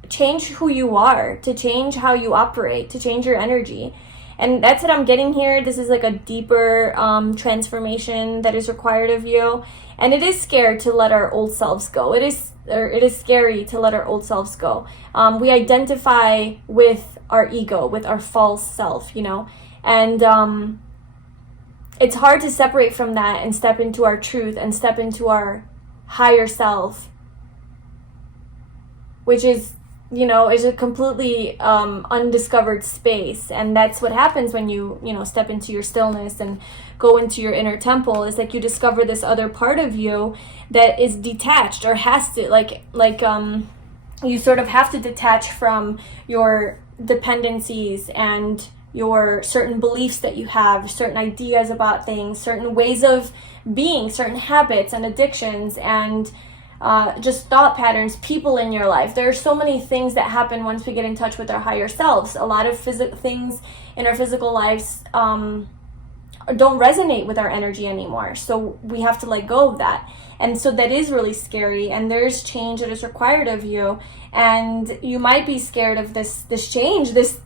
change who you are, to change how you operate, to change your energy. And that's what I'm getting here. This is like a deeper transformation that is required of you. And it is scary to let our old selves go. It is scary to let our old selves go. We identify with our ego, with our false self, you know. And it's hard to separate from that and step into our truth and step into our higher self, which is, you know, is a completely undiscovered space. And that's what happens when you know, step into your stillness and go into your inner temple, is like you discover this other part of you that is detached, or has to, you sort of have to detach from your dependencies and your certain beliefs that you have, certain ideas about things, certain ways of being, certain habits and addictions, and just thought patterns, people in your life. There are so many things that happen once we get in touch with our higher selves. A lot of things in our physical lives don't resonate with our energy anymore. So we have to let go of that. And so that is really scary, and there's change that is required of you. And you might be scared of this change, this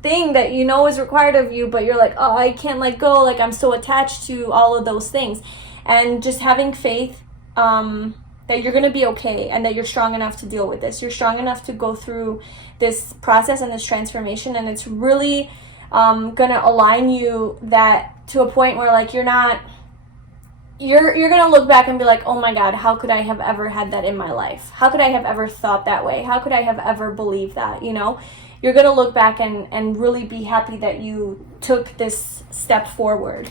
thing that you know is required of you, but you're like, oh, I can't let go. Like, I'm so attached to all of those things. And just having faith that you're going to be okay, and that you're strong enough to deal with this. You're strong enough to go through this process and this transformation, and it's really going to align you that to a point where, like, you're going to look back and be like, oh my God, how could I have ever had that in my life? How could I have ever thought that way? How could I have ever believed that? You know, you're going to look back and really be happy that you took this step forward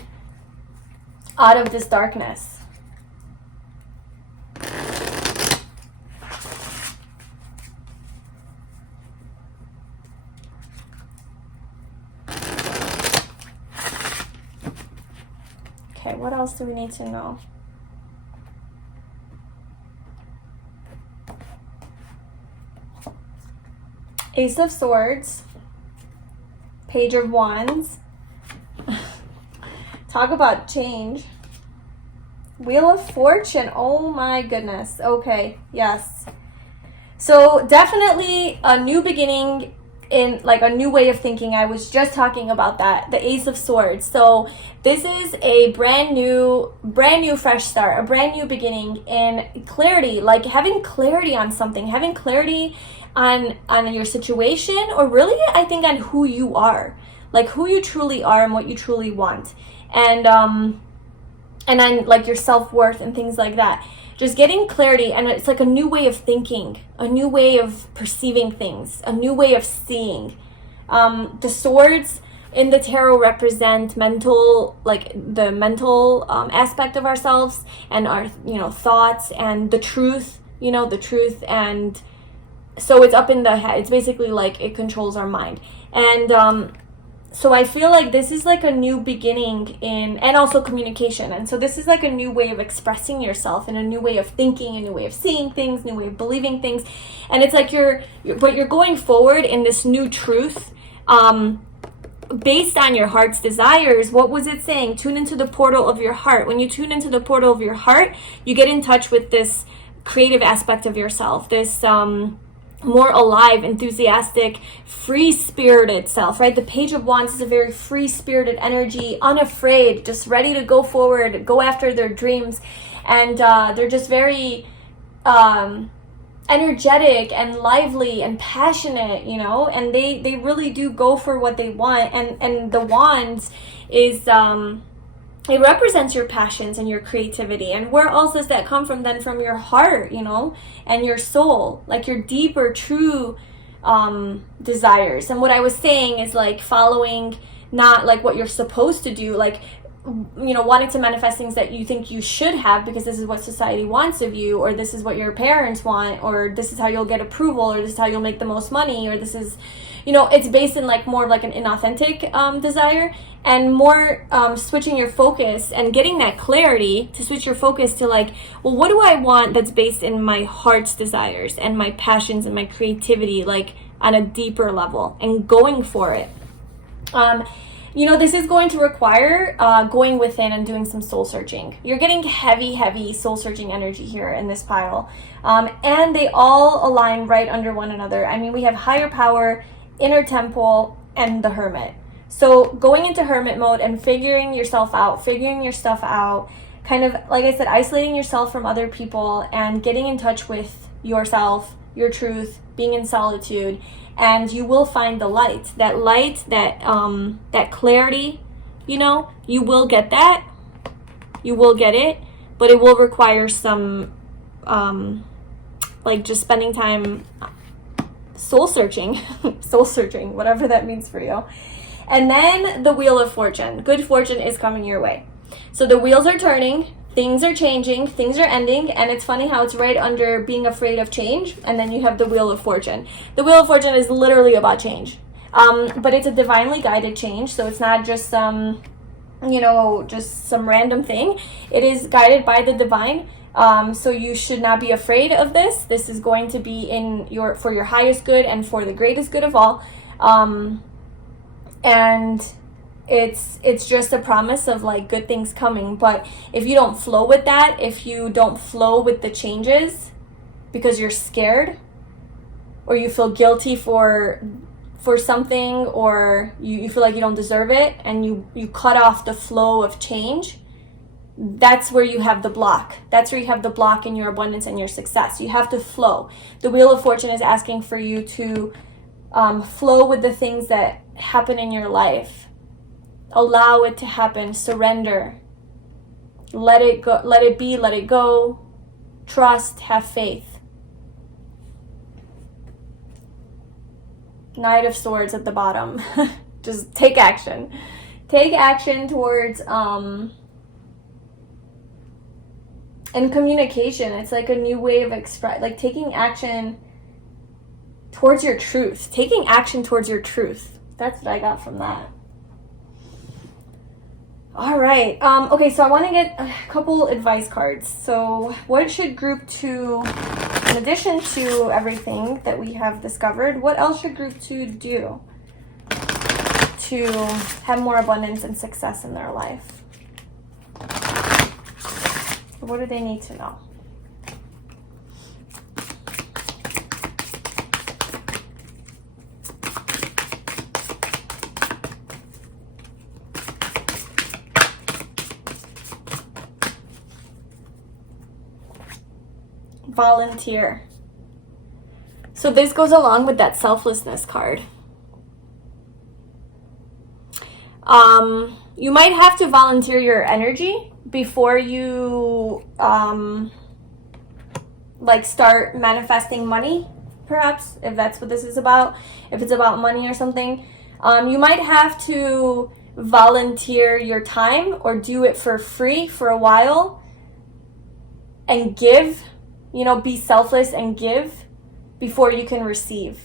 out of this darkness. Okay, what else do we need to know? Ace of Swords, Page of Wands. Talk about change. Wheel of Fortune. Oh my goodness. Okay, yes. So definitely a new beginning, in like a new way of thinking. I was just talking about that, the Ace of Swords. So this is a brand new fresh start, a brand new beginning in clarity, like having clarity on something, having clarity on your situation, or really I think on who you are, like who you truly are and what you truly want, and on like your self-worth and things like that. Just getting clarity, and it's like a new way of thinking, a new way of perceiving things, a new way of seeing. The swords in the tarot represent mental, like the mental aspect of ourselves, and our, you know, thoughts, and the truth, you know, the truth. And so it's up in the head. It's basically like it controls our mind. And so I feel like this is like a new beginning and also communication. And so this is like a new way of expressing yourself, and a new way of thinking, a new way of seeing things, new way of believing things. And it's like you're going forward in this new truth, based on your heart's desires. What was it saying? Tune into the portal of your heart. When you tune into the portal of your heart, you get in touch with this creative aspect of yourself, this more alive, enthusiastic, free-spirited self, right? The Page of Wands is a very free-spirited energy, unafraid, just ready to go forward, go after their dreams. And they're just very energetic and lively and passionate, you know, and they really do go for what they want. And the Wands is it represents your passions and your creativity. And where else does that come from then? From your heart, you know, and your soul, like your deeper, true desires. And what I was saying is like following not like what you're supposed to do, like, you know, wanting to manifest things that you think you should have because this is what society wants of you, or this is what your parents want, or this is how you'll get approval, or this is how you'll make the most money, or this is, you know, it's based in like more of like an inauthentic desire. And more switching your focus and getting that clarity to switch your focus to like, well, what do I want that's based in my heart's desires and my passions and my creativity, like on a deeper level, and going for it. you know, this is going to require going within and doing some soul searching. You're getting heavy soul searching energy here in this pile. And they all align right under one another. I mean, we have higher power, inner temple, and the hermit. So going into hermit mode and figuring yourself out, figuring your stuff out, kind of, like I said, isolating yourself from other people and getting in touch with yourself, your truth, being in solitude, and you will find the light, that clarity, you know, you will get that, you will get it, but it will require some, like just spending time soul searching, whatever that means for you. And then the Wheel of Fortune. Good fortune is coming your way. So the wheels are turning, things are changing, things are ending, and it's funny how it's right under being afraid of change, and then you have the Wheel of Fortune. The Wheel of Fortune is literally about change, but it's a divinely guided change, so it's not just some, you know, just some random thing. It is guided by the divine, so you should not be afraid of this. This is going to be for your highest good and for the greatest good of all, and it's just a promise of like good things coming. But if you don't flow with that, if you don't flow with the changes because you're scared or you feel guilty for something, or you feel like you don't deserve it, and you cut off the flow of change, that's where you have the block. That's where you have the block in your abundance and your success. You have to flow. The Wheel of Fortune is asking for you to flow with the things that happen in your life. Allow it to happen. Surrender. Let it go. Let it be. Let it go. Trust. Have faith. Knight of Swords at the bottom. Just take action. Take action towards and communication. It's like a new way of like taking action towards your truth. Taking action towards your truth. That's what I got from that. All right. Okay, so I want to get a couple advice cards. So what should group 2, in addition to everything that we have discovered, what else should group 2 do to have more abundance and success in their life? What do they need to know? Volunteer. So this goes along with that selflessness card. You might have to volunteer your energy before you like start manifesting money, perhaps, if that's what this is about. If it's about money or something, you might have to volunteer your time or do it for free for a while and give. You know, be selfless and give before you can receive.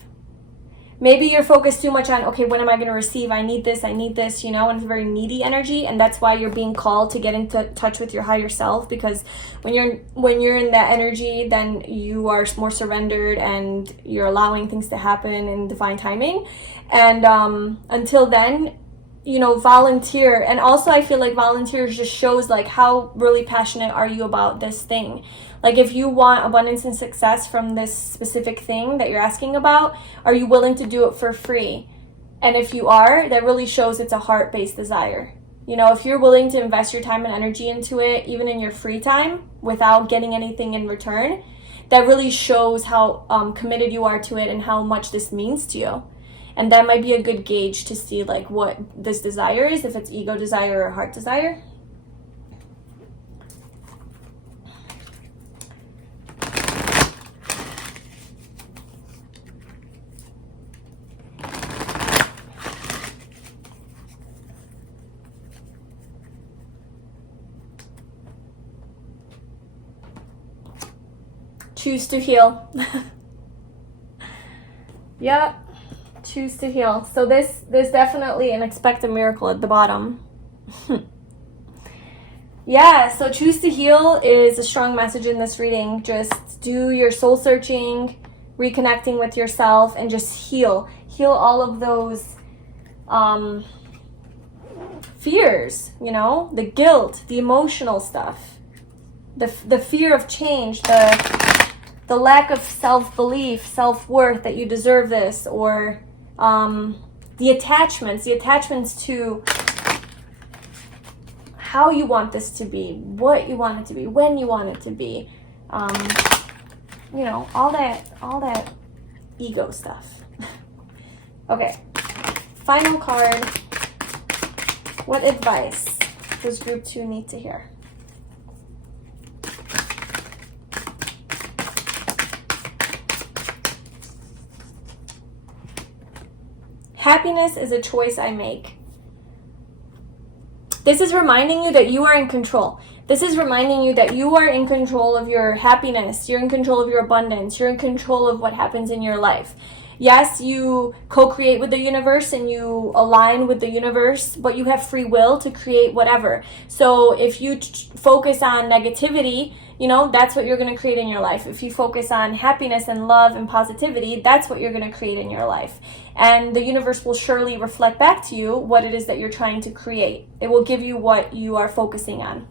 Maybe you're focused too much on, okay, when am I going to receive? I need this, you know, and it's very needy energy. And that's why you're being called to get into touch with your higher self, because when you're in that energy, then you are more surrendered and you're allowing things to happen in divine timing. And until then, you know, volunteer. And also I feel like volunteers just shows like how really passionate are you about this thing. Like if you want abundance and success from this specific thing that you're asking about, are you willing to do it for free? And if you are, that really shows it's a heart-based desire. You know, if you're willing to invest your time and energy into it, even in your free time, without getting anything in return, that really shows how committed you are to it and how much this means to you. And that might be a good gauge to see like what this desire is, if it's ego desire or heart desire. Choose to heal. Yep. Choose to heal. So there's definitely an expect a miracle at the bottom. Yeah, so choose to heal is a strong message in this reading. Just do your soul searching, reconnecting with yourself, and just heal all of those fears, you know, the guilt, the emotional stuff, the fear of change, the lack of self-belief, self-worth that you deserve this, or the attachments to how you want this to be, what you want it to be, when you want it to be, you know, all that ego stuff. Okay, final card. What advice does group 2 need to hear? Happiness is a choice I make. This is reminding you that you are in control. This is reminding you that you are in control of your happiness. You're in control of your abundance. You're in control of what happens in your life. Yes, you co-create with the universe and you align with the universe, but you have free will to create whatever. So if you focus on negativity, you know, that's what you're going to create in your life. If you focus on happiness and love and positivity, that's what you're going to create in your life. And the universe will surely reflect back to you what it is that you're trying to create. It will give you what you are focusing on.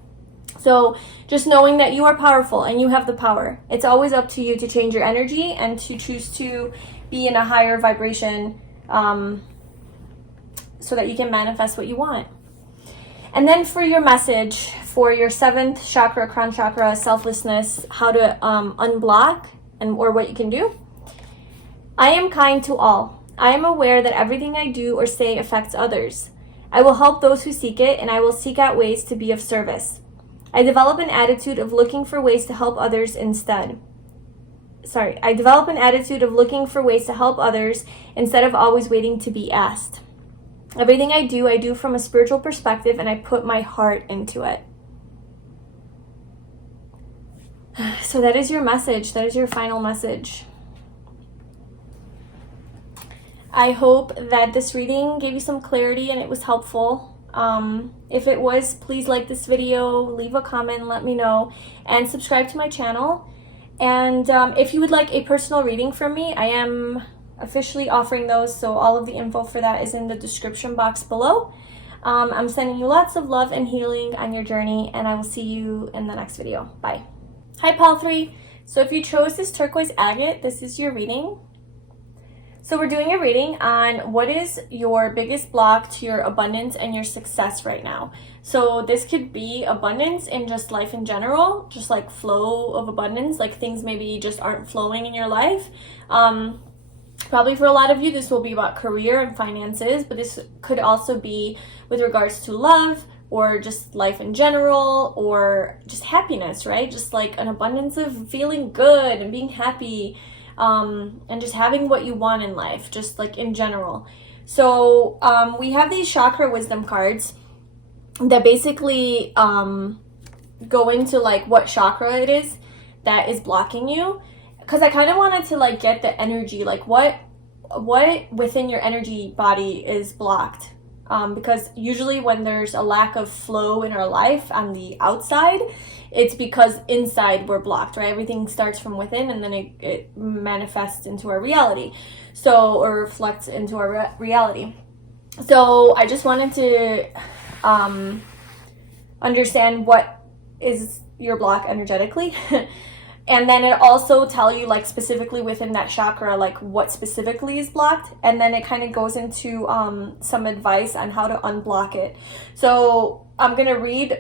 So just knowing that you are powerful and you have the power. It's always up to you to change your energy and to choose to be in a higher vibration so that you can manifest what you want. And then for your message, for your 7th chakra, crown chakra, selflessness, how to unblock or what you can do. I am kind to all. I am aware that everything I do or say affects others. I will help those who seek it, and I will seek out ways to be of service. I develop an attitude of looking for ways to help others I develop an attitude of looking for ways to help others instead of always waiting to be asked. Everything I do from a spiritual perspective, and I put my heart into it. So that is your message. That is your final message. I hope that this reading gave you some clarity and it was helpful. If it was, please like this video, leave a comment, let me know, and subscribe to my channel. And if you would like a personal reading from me, I am officially offering those, so all of the info for that is in the description box below. I'm sending you lots of love and healing on your journey, and I will see you in the next video. Bye. Hi, Pile 3. So if you chose this turquoise agate, this is your reading. So we're doing a reading on what is your biggest block to your abundance and your success right now. So this could be abundance in just life in general, just like flow of abundance, like things maybe just aren't flowing in your life. Probably for a lot of you, this will be about career and finances, but this could also be with regards to love or just life in general or just happiness, right? Just like an abundance of feeling good and being happy. And just having what you want in life, just like in general. So we have these chakra wisdom cards that basically go into like what chakra it is that is blocking you, because I kind of wanted to like get the energy, like what within your energy body is blocked, because usually when there's a lack of flow in our life on the outside, it's because inside we're blocked, right? Everything starts from within and then it manifests into our reality. So, or reflects into our reality. So I just wanted to understand what is your block energetically. And then it also tell you like specifically within that chakra, like what specifically is blocked. And then it kind of goes into some advice on how to unblock it. So I'm going to read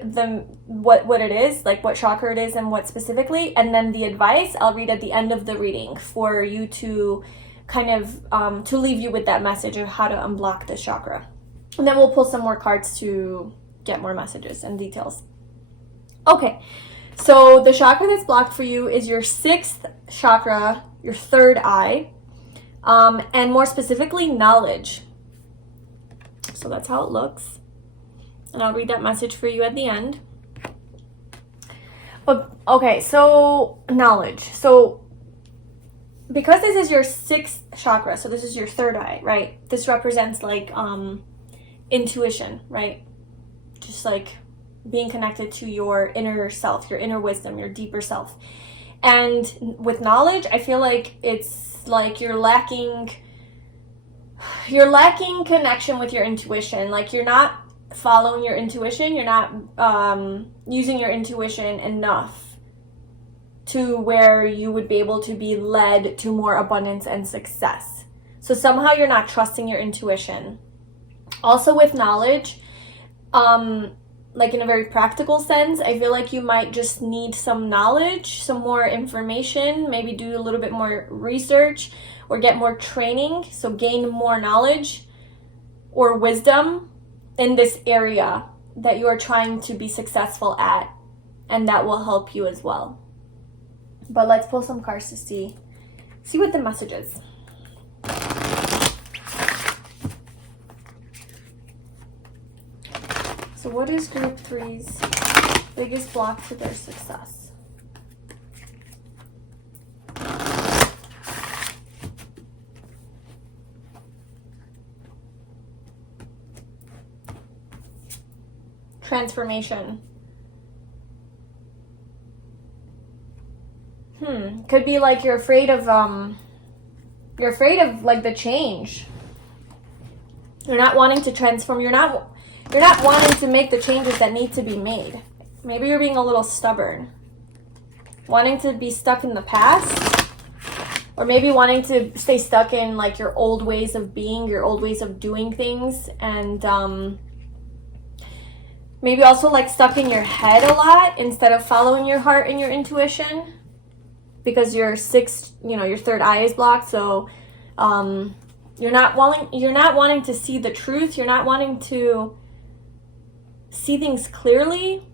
what it is, like what chakra it is and what specifically. And then the advice I'll read at the end of the reading for you to kind of, to leave you with that message of how to unblock this chakra. And then we'll pull some more cards to get more messages and details. Okay. So the chakra that's blocked for you is your 6th chakra, your 3rd eye, and more specifically, knowledge. So that's how it looks. And I'll read that message for you at the end. But okay, so knowledge. So because this is your 6th chakra, so this is your 3rd eye, right? This represents like intuition, right? Just like being connected to your inner self, your inner wisdom, your deeper self. And with knowledge, I feel like it's like you're lacking connection with your intuition. Like you're not following your intuition. You're not using your intuition enough to where you would be able to be led to more abundance and success. So somehow you're not trusting your intuition. Also with knowledge, like in a very practical sense, I feel like you might just need some knowledge, some more information, maybe do a little bit more research or get more training, so gain more knowledge or wisdom in this area that you are trying to be successful at, and that will help you as well. But let's pull some cards to see what the message is. So what is group 3's biggest block to their success? Transformation. Could be like you're afraid of like the change. You're not wanting to transform. You're not wanting to make the changes that need to be made. Maybe you're being a little stubborn. Wanting to be stuck in the past. Or maybe wanting to stay stuck in like your old ways of being, your old ways of doing things. And maybe also like stuck in your head a lot instead of following your heart and your intuition. Because your third eye is blocked. So you're not wanting to see the truth. You're not wanting to see things clearly,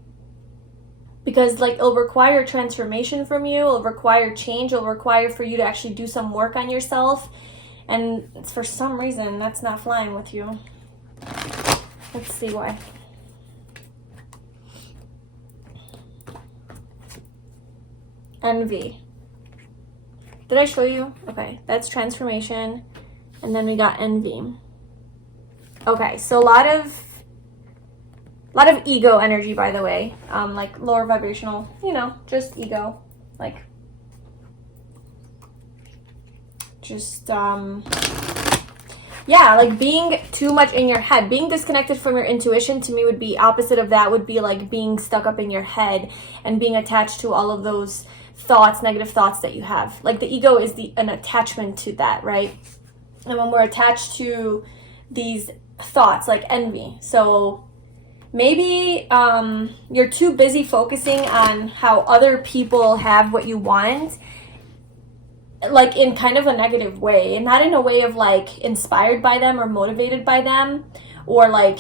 because like it'll require transformation from you, it'll require change, it'll require for you to actually do some work on yourself, and it's for some reason that's not flying with you. Let's see why. Envy. Did I show you? Okay, that's transformation, and then we got envy. Okay, so a lot of ego energy, by the way, like lower vibrational, just ego, like just like being too much in your head, being disconnected from your intuition. To me would be opposite of that, would be like being stuck up in your head and being attached to all of those thoughts, negative thoughts that you have. Like the ego is an attachment to that, right? And when we're attached to these thoughts, like envy, so maybe you're too busy focusing on how other people have what you want, like in kind of a negative way, and not in a way of like inspired by them or motivated by them, or like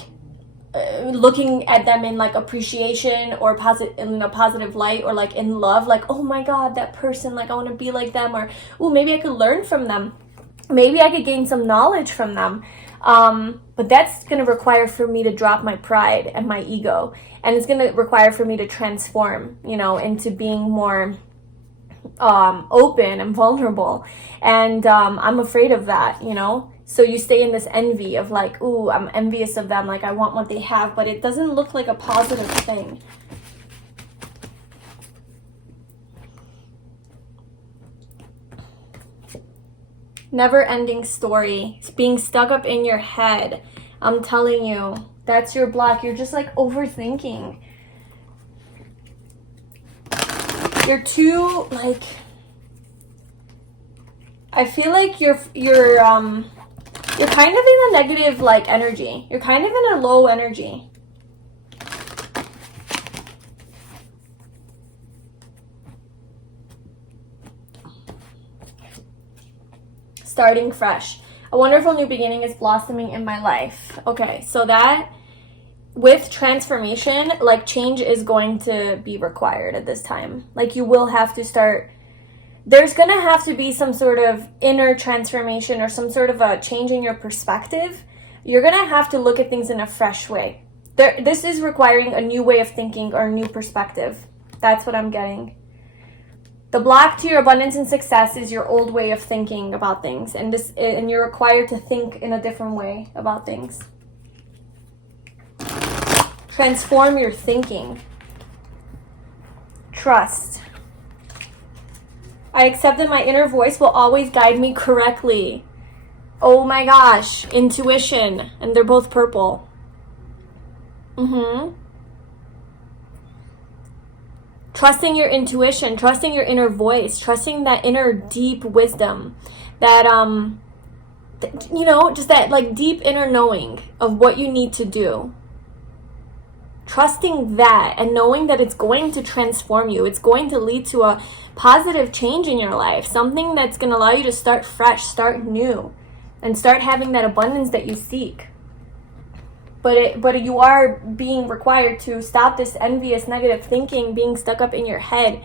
looking at them in like appreciation or in a positive light, or like in love, like, oh my god, that person, like I want to be like them, or oh, maybe I could learn from them, maybe I could gain some knowledge from them. But that's going to require for me to drop my pride and my ego, and it's going to require for me to transform, into being more open and vulnerable, and I'm afraid of that, so you stay in this envy of like, ooh, I'm envious of them, like I want what they have, but it doesn't look like a positive thing. Never-ending story. It's being stuck up in your head. I'm telling you, that's your block. You're just like overthinking. You're too like, I feel like you're kind of in a negative like energy. You're kind of in a low energy. Starting fresh. A wonderful new beginning is blossoming in my life. Okay, so that with transformation, like change is going to be required at this time. Like you will have to start, there's going to have to be some sort of inner transformation or some sort of a change in your perspective. You're going to have to look at things in a fresh way. This is requiring a new way of thinking or a new perspective. That's what I'm getting. The block to your abundance and success is your old way of thinking about things, and you're required to think in a different way about things. Transform your thinking. Trust. I accept that my inner voice will always guide me correctly. Oh my gosh, intuition, and they're both purple. Trusting your intuition, trusting your inner voice, trusting that inner deep wisdom, that you know, just that like deep inner knowing of what you need to do. Trusting that and knowing that it's going to transform you. It's going to lead to a positive change in your life. Something that's going to allow you to start fresh, start new, and start having that abundance that you seek. But you are being required to stop this envious, negative thinking being stuck up in your head.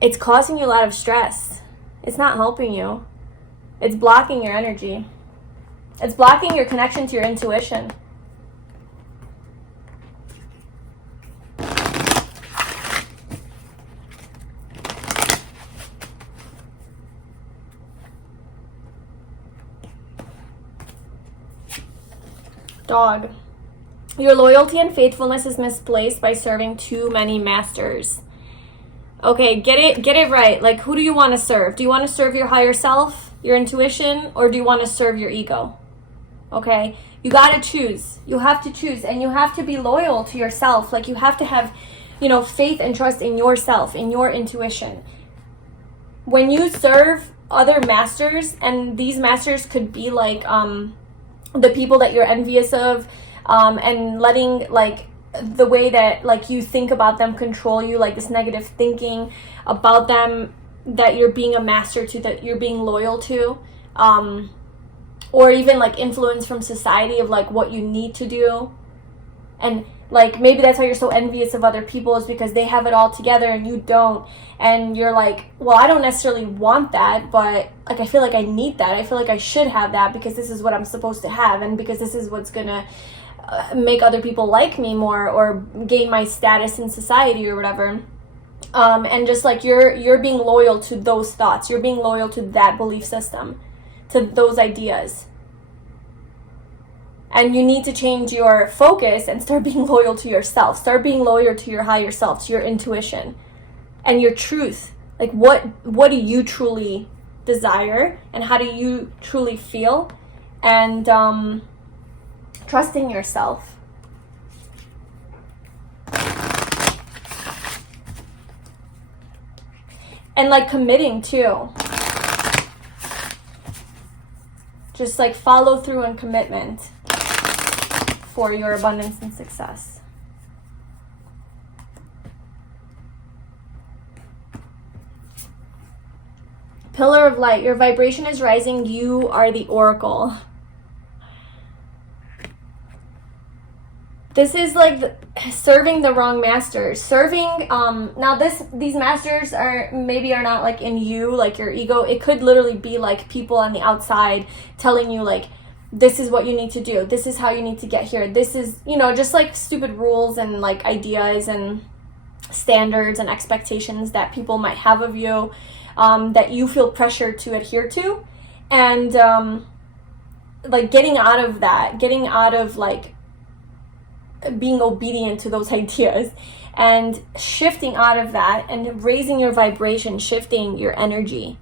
It's causing you a lot of stress. It's not helping you. It's blocking your energy. It's blocking your connection to your intuition. Dog. Your loyalty and faithfulness is misplaced by serving too many masters. Okay, get it right. Like, who do you want to serve? Do you want to serve your higher self, your intuition, or do you want to serve your ego? Okay, you got to choose. You have to choose, and you have to be loyal to yourself. Like, you have to have, you know, faith and trust in yourself, in your intuition. When you serve other masters, and these masters could be like the people that you're envious of, and letting like the way that like you think about them control you, like this negative thinking about them that you're being a master to, that you're being loyal to, or even like influence from society of like what you need to do. And like maybe that's how you're so envious of other people, is because they have it all together and you don't, and you're like, well, I don't necessarily want that, but like I feel like I need that, I feel like I should have that because this is what I'm supposed to have, and because this is what's gonna make other people like me more or gain my status in society or whatever. And just like you're being loyal to those thoughts, you're being loyal to that belief system, to those ideas. And you need to change your focus and start being loyal to yourself. Start being loyal to your higher self, to your intuition and your truth. Like what do you truly desire, and how do you truly feel? And trusting yourself. And like committing too. Just like follow through and commitment for your abundance and success. Pillar of light. Your vibration is rising. You are the oracle. This is like serving the wrong masters. Serving, now these masters are not like in you, like your ego. It could literally be like people on the outside telling you like, this is what you need to do. This is how you need to get here. This is, you know, just like stupid rules and like ideas and standards and expectations that people might have of you, that you feel pressure to adhere to. And like getting out of that, getting out of like being obedient to those ideas and shifting out of that and raising your vibration, shifting your energy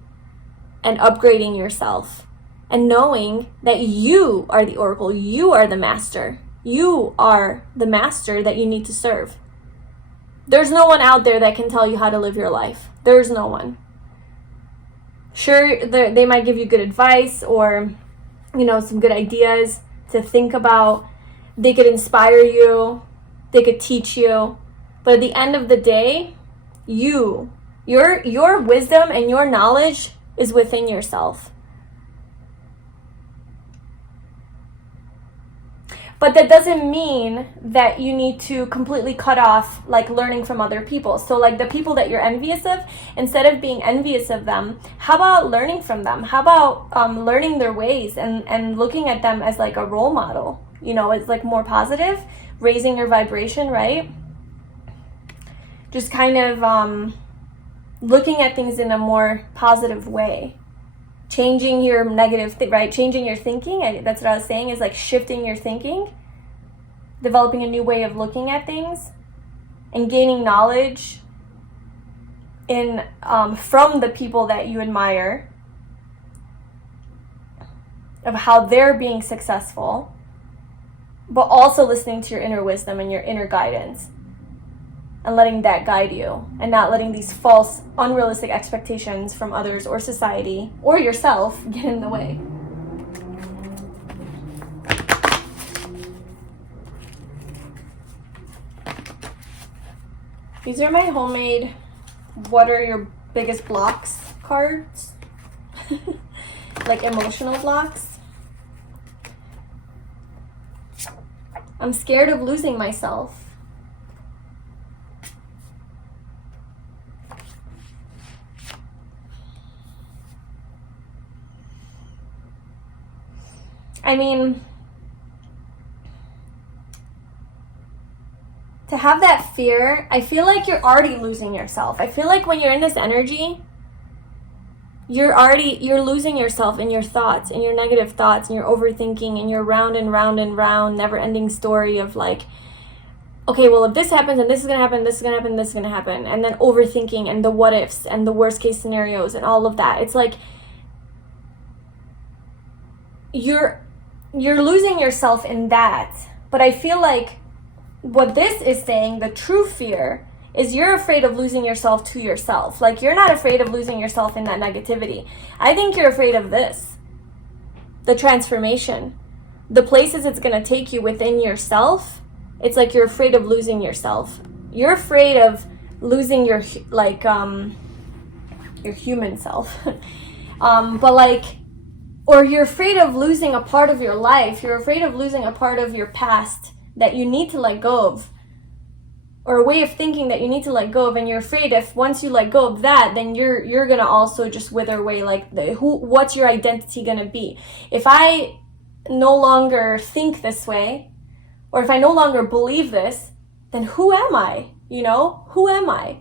and upgrading yourself. And knowing that you are the oracle, you are the master. You are the master that you need to serve. There's no one out there that can tell you how to live your life. There's no one. Sure, they might give you good advice or, you know, some good ideas to think about. They could inspire you. They could teach you. But at the end of the day, your wisdom and your knowledge is within yourself. But that doesn't mean that you need to completely cut off like learning from other people. So like the people that you're envious of, instead of being envious of them, how about learning from them? How about learning their ways and looking at them as like a role model? You know, it's like more positive, raising your vibration, right? Just kind of looking at things in a more positive way. Changing your negative, right? Changing your thinking. That's what I was saying, is like shifting your thinking, developing a new way of looking at things, and gaining knowledge in from the people that you admire of how they're being successful, but also listening to your inner wisdom and your inner guidance, and letting that guide you, and not letting these false, unrealistic expectations from others or society or yourself get in the way. These are my homemade "What are your biggest blocks" cards. Like emotional blocks. I'm scared of losing myself. I mean, to have that fear, I feel like you're already losing yourself. I feel like when you're in this energy, you're losing yourself in your thoughts, in your negative thoughts, and your overthinking, and your round and round and round, never-ending story of like, okay, well, if this happens, and this is going to happen, this is going to happen, this is going to happen, and then overthinking, and the what ifs, and the worst case scenarios, and all of that. It's like, you're losing yourself in that. But I feel like what this is saying, the true fear, is you're afraid of losing yourself to yourself. Like, you're not afraid of losing yourself in that negativity. I think you're afraid of this. The transformation. The places it's going to take you within yourself. It's like you're afraid of losing yourself. You're afraid of losing your, like, your human self. But like, or you're afraid of losing a part of your life. You're afraid of losing a part of your past that you need to let go of. Or a way of thinking that you need to let go of, and you're afraid if once you let go of that, then you're gonna also just wither away. Like, what's your identity gonna be? If I no longer think this way, or if I no longer believe this, then who am I? You know, who am I?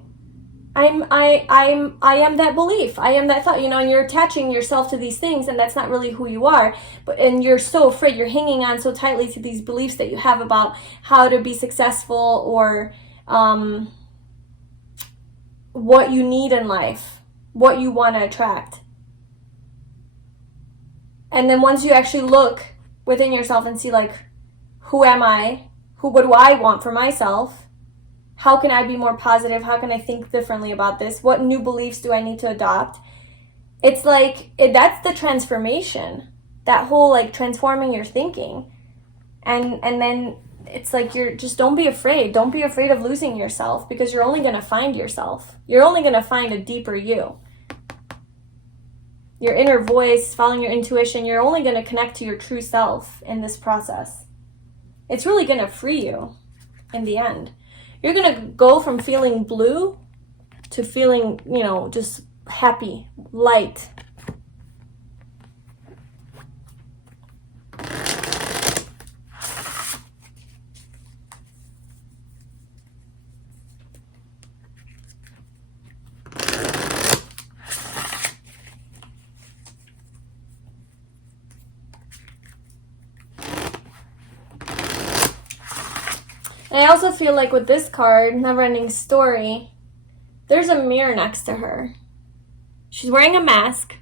I am that belief. I am that thought. You know, and you're attaching yourself to these things, and that's not really who you are. And you're so afraid. You're hanging on so tightly to these beliefs that you have about how to be successful, or what you need in life, what you want to attract. And then once you actually look within yourself and see, like, who am I? What do I want for myself? How can I be more positive? How can I think differently about this? What new beliefs do I need to adopt? It's like, that's the transformation. That whole, like, transforming your thinking. And then it's like, don't be afraid. Don't be afraid of losing yourself, because you're only going to find yourself. You're only going to find a deeper you. Your inner voice, following your intuition, you're only going to connect to your true self in this process. It's really going to free you in the end. You're going to go from feeling blue to feeling, you know, just happy, light. And I also feel like with this card, Never-Ending Story, there's a mirror next to her. She's wearing a mask,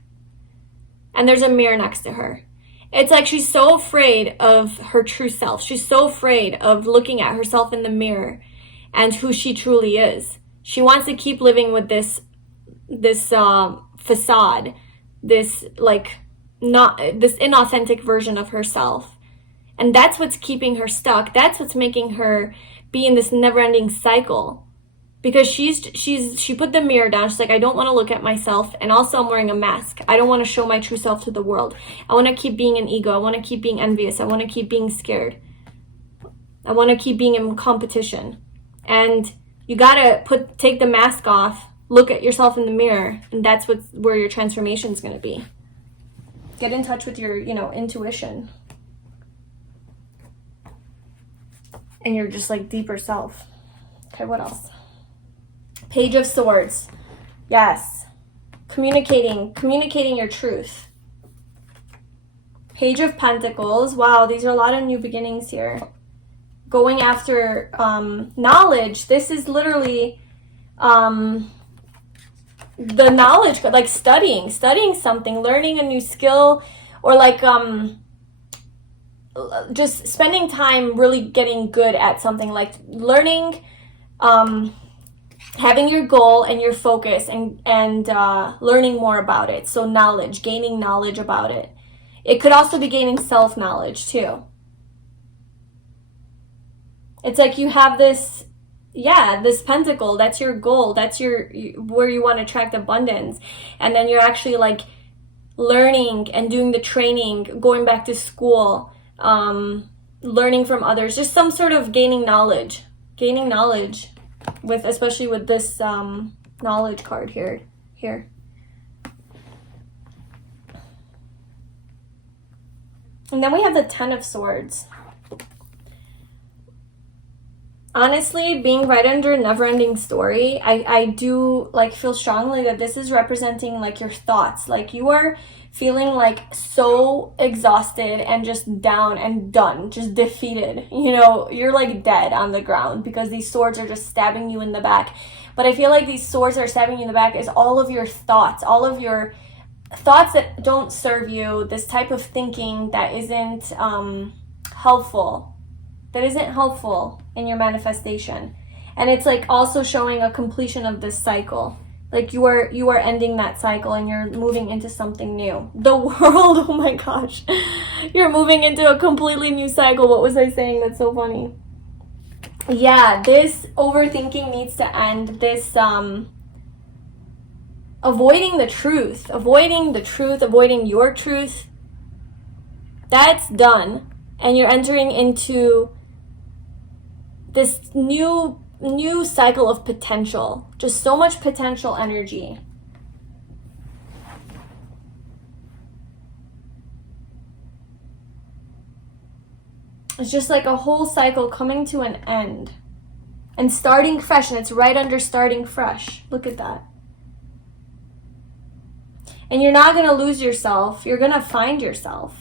and there's a mirror next to her. It's like she's so afraid of her true self. She's so afraid of looking at herself in the mirror and who she truly is. She wants to keep living with this facade, this inauthentic version of herself. And that's what's keeping her stuck. That's what's making her be in this never-ending cycle. Because she put the mirror down. She's like, I don't want to look at myself. And also I'm wearing a mask. I don't want to show my true self to the world. I want to keep being an ego. I want to keep being envious. I want to keep being scared. I want to keep being in competition. And you got to take the mask off, look at yourself in the mirror, and that's where your transformation is going to be. Get in touch with your, intuition. And your just like deeper self. Okay, what else? Page of Swords. Yes. Communicating your truth. Page of Pentacles. Wow, these are a lot of new beginnings here. Going after knowledge. This is literally the knowledge, like studying something, learning a new skill, or like just spending time really getting good at something, like learning, having your goal and your focus, and learning more about it. So knowledge, gaining knowledge about it. It could also be gaining self-knowledge too. It's like you have this, this pentacle, that's your goal, that's where you want to attract abundance. And then you're actually like learning and doing the training, going back to school, learning from others, just some sort of gaining knowledge, with, especially with this knowledge card here. And then we have the Ten of Swords. Honestly, being right under Never-Ending Story, I do like feel strongly that this is representing like your thoughts. Like you are feeling like so exhausted and just down and done, just defeated. You know, you're like dead on the ground because these swords are just stabbing you in the back. But I feel like these swords are stabbing you in the back is all of your thoughts, all of your thoughts that don't serve you, this type of thinking that isn't helpful. That isn't helpful in your manifestation. And it's like also showing a completion of this cycle. Like you are ending that cycle and you're moving into something new. The world, oh my gosh. You're moving into a completely new cycle. What was I saying? That's so funny. Yeah, this overthinking needs to end. This avoiding the truth, avoiding your truth. That's done. And you're entering into this new cycle of potential. Just so much potential energy. It's just like a whole cycle coming to an end. And starting fresh. And it's right under starting fresh. Look at that. And you're not going to lose yourself. You're going to find yourself.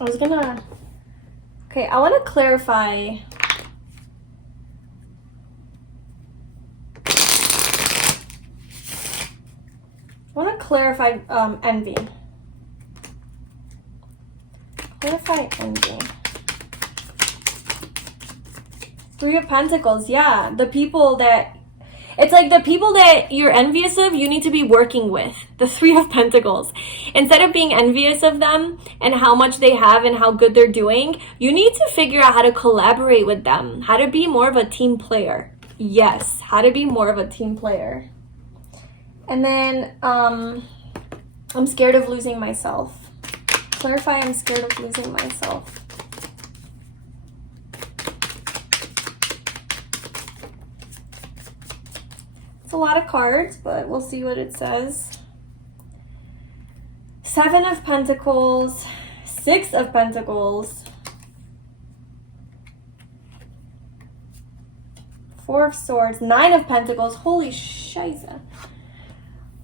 Okay, I want to clarify. Envy. Clarify envy. Three of Pentacles, yeah. It's like the people that you're envious of, you need to be working with. The Three of Pentacles. Instead of being envious of them and how much they have and how good they're doing, you need to figure out how to collaborate with them. How to be more of a team player. Yes, how to be more of a team player. And then, I'm scared of losing myself. Clarify, I'm scared of losing myself. It's a lot of cards, but we'll see what it says. Seven of Pentacles, Six of Pentacles, Four of Swords, Nine of Pentacles. Holy shiza.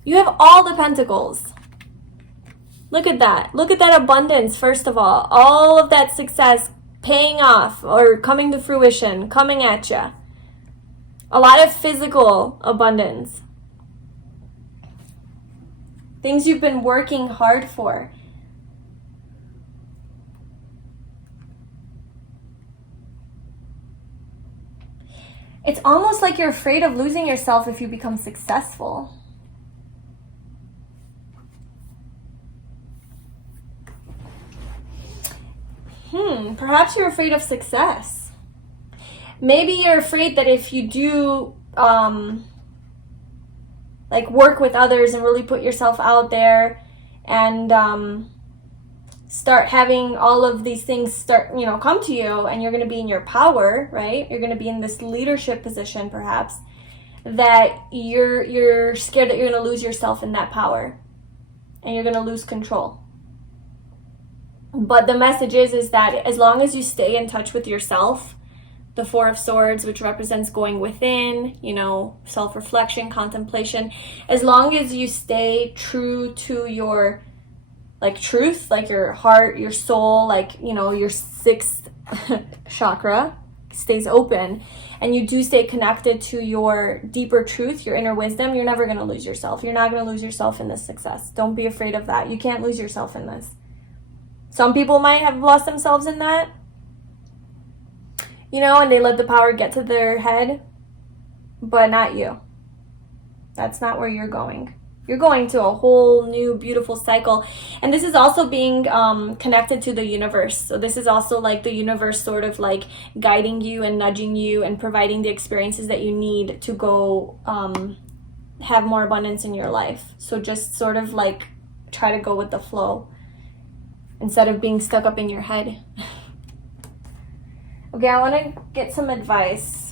You have all the Pentacles. Look at that. Look at that abundance, first of all. All of that success paying off or coming to fruition, coming at you. A lot of physical abundance. Things you've been working hard for. It's almost like you're afraid of losing yourself if you become successful. Perhaps you're afraid of success. Maybe you're afraid that if you do like work with others and really put yourself out there and start having all of these things come to you, and you're going to be in your power, right? You're going to be in this leadership position perhaps, that you're scared that you're going to lose yourself in that power and you're going to lose control. But the message is that as long as you stay in touch with yourself, the Four of Swords, which represents going within, self-reflection, contemplation, as long as you stay true to your truth, like your heart, your soul, your sixth chakra, stays open and you do stay connected to your deeper truth, your inner wisdom, you're never going to lose yourself. You're not going to lose yourself in this success. Don't be afraid of that. You can't lose yourself in this. Some people might have lost themselves in that, you know, and they let the power get to their head, but not you. That's not where you're going. You're going to a whole new beautiful cycle. And this is also being connected to the universe. So this is also like the universe sort of like guiding you and nudging you and providing the experiences that you need to go have more abundance in your life. So just sort of like try to go with the flow instead of being stuck up in your head. Okay, I want to get some advice.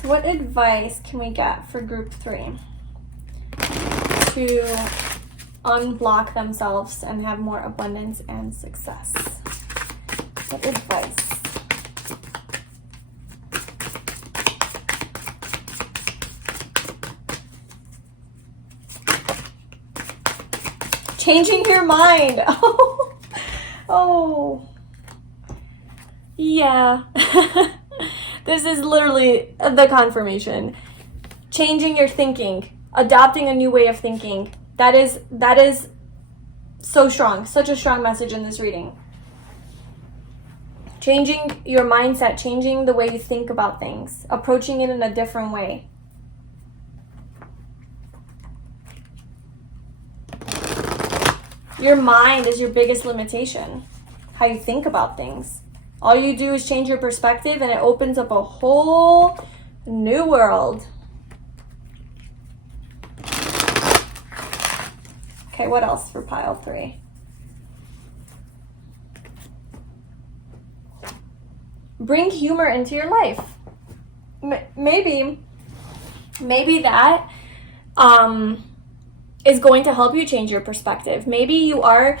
So what advice can we get for group 3 to unblock themselves and have more abundance and success? What advice? Changing your mind. Oh, yeah. This is literally the confirmation. Changing your thinking, adopting a new way of thinking. That is so strong, such a strong message in this reading. Changing your mindset, changing the way you think about things, approaching it in a different way. Your mind is your biggest limitation, how you think about things. All you do is change your perspective and it opens up a whole new world. Okay, what else for pile 3? Bring humor into your life. Maybe that is going to help you change your perspective. Maybe you are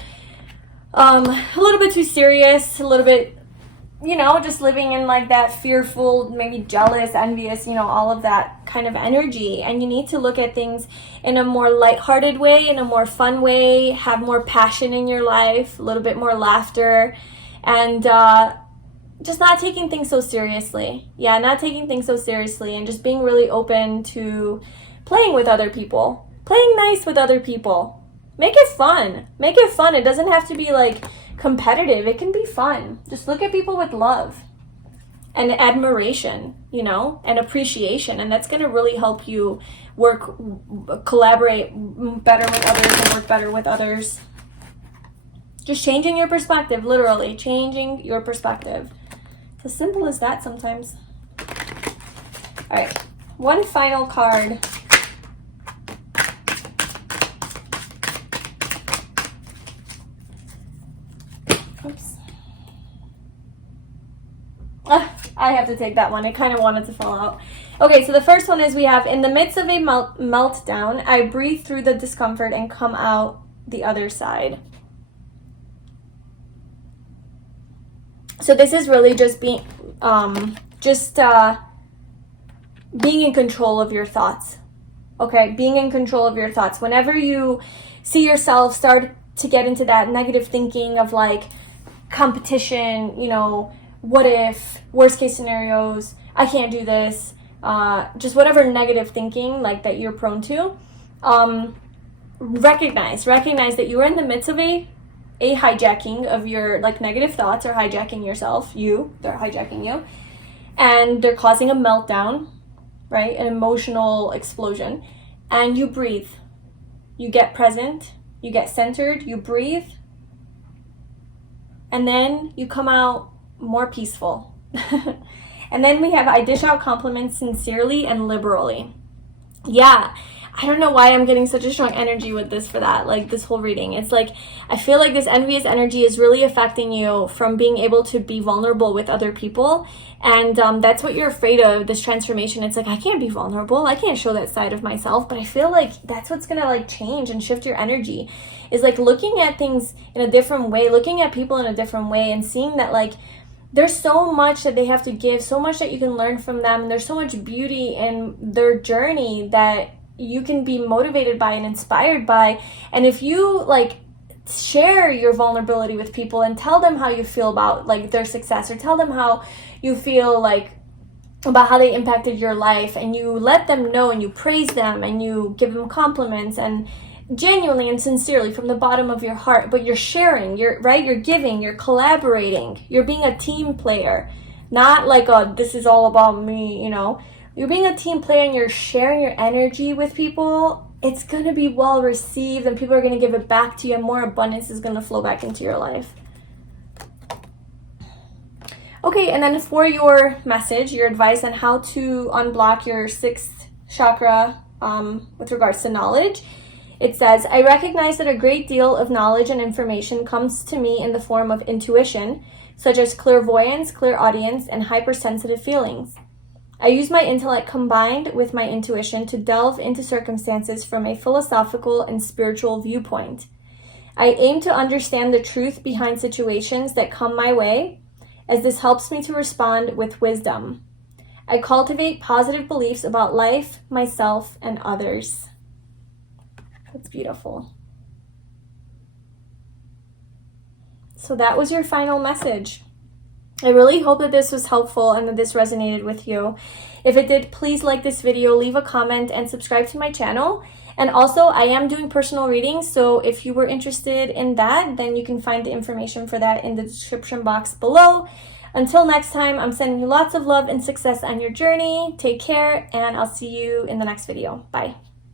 a little bit too serious, a little bit, you know, just living in like that fearful, maybe jealous, envious, you know, all of that kind of energy. And you need to look at things in a more lighthearted way, in a more fun way, have more passion in your life, a little bit more laughter, and just not taking things so seriously. Yeah, not taking things so seriously and just being really open to playing with other people, playing nice with other people. Make it fun. Make it fun. It doesn't have to be like competitive. It can be fun. Just look at people with love and admiration, you know, and appreciation, and that's going to really help you collaborate better with others and work better with others. Just changing your perspective, literally changing your perspective. It's as simple as that sometimes. All right, one final card. Oops. I have to take that one. I kind of wanted to fall out. Okay, so the first one is we have, in the midst of a meltdown, I breathe through the discomfort and come out the other side. So this is really just being in control of your thoughts. Okay, being in control of your thoughts. Whenever you see yourself start to get into that negative thinking of like competition, you know, what if, worst case scenarios, I can't do this, just whatever negative thinking like that you're prone to, recognize that you are in the midst of a hijacking of your like negative thoughts, or hijacking yourself. They're hijacking you, and they're causing a meltdown, right? An emotional explosion. And you breathe, you get present, you get centered, you breathe, and then you come out more peaceful. And then we have, I dish out compliments sincerely and liberally. Yeah, I don't know why I'm getting such a strong energy with this for that, like this whole reading. It's like, I feel like this envious energy is really affecting you from being able to be vulnerable with other people. And that's what you're afraid of, this transformation. It's like, I can't be vulnerable. I can't show that side of myself. But I feel like that's what's going to like change and shift your energy, is like looking at things in a different way, looking at people in a different way, and seeing that like there's so much that they have to give, so much that you can learn from them. And there's so much beauty in their journey that you can be motivated by and inspired by. And if you like share your vulnerability with people and tell them how you feel about like their success, or tell them how you feel like about how they impacted your life, and you let them know and you praise them and you give them compliments and genuinely and sincerely from the bottom of your heart. But you're sharing, you're giving, you're collaborating, you're being a team player, not like, oh, this is all about me, you know. You're being a team player and you're sharing your energy with people. It's going to be well received, and people are going to give it back to you, and more abundance is going to flow back into your life. Okay, and then for your message, your advice on how to unblock your 6th chakra with regards to knowledge, it says, I recognize that a great deal of knowledge and information comes to me in the form of intuition, such as clairvoyance, clairaudience, and hypersensitive feelings. I use my intellect combined with my intuition to delve into circumstances from a philosophical and spiritual viewpoint. I aim to understand the truth behind situations that come my way, as this helps me to respond with wisdom. I cultivate positive beliefs about life, myself, and others. That's beautiful. So that was your final message. I really hope that this was helpful and that this resonated with you. If it did, please like this video, leave a comment, and subscribe to my channel. And also, I am doing personal readings, so if you were interested in that, then you can find the information for that in the description box below. Until next time, I'm sending you lots of love and success on your journey. Take care, and I'll see you in the next video. Bye.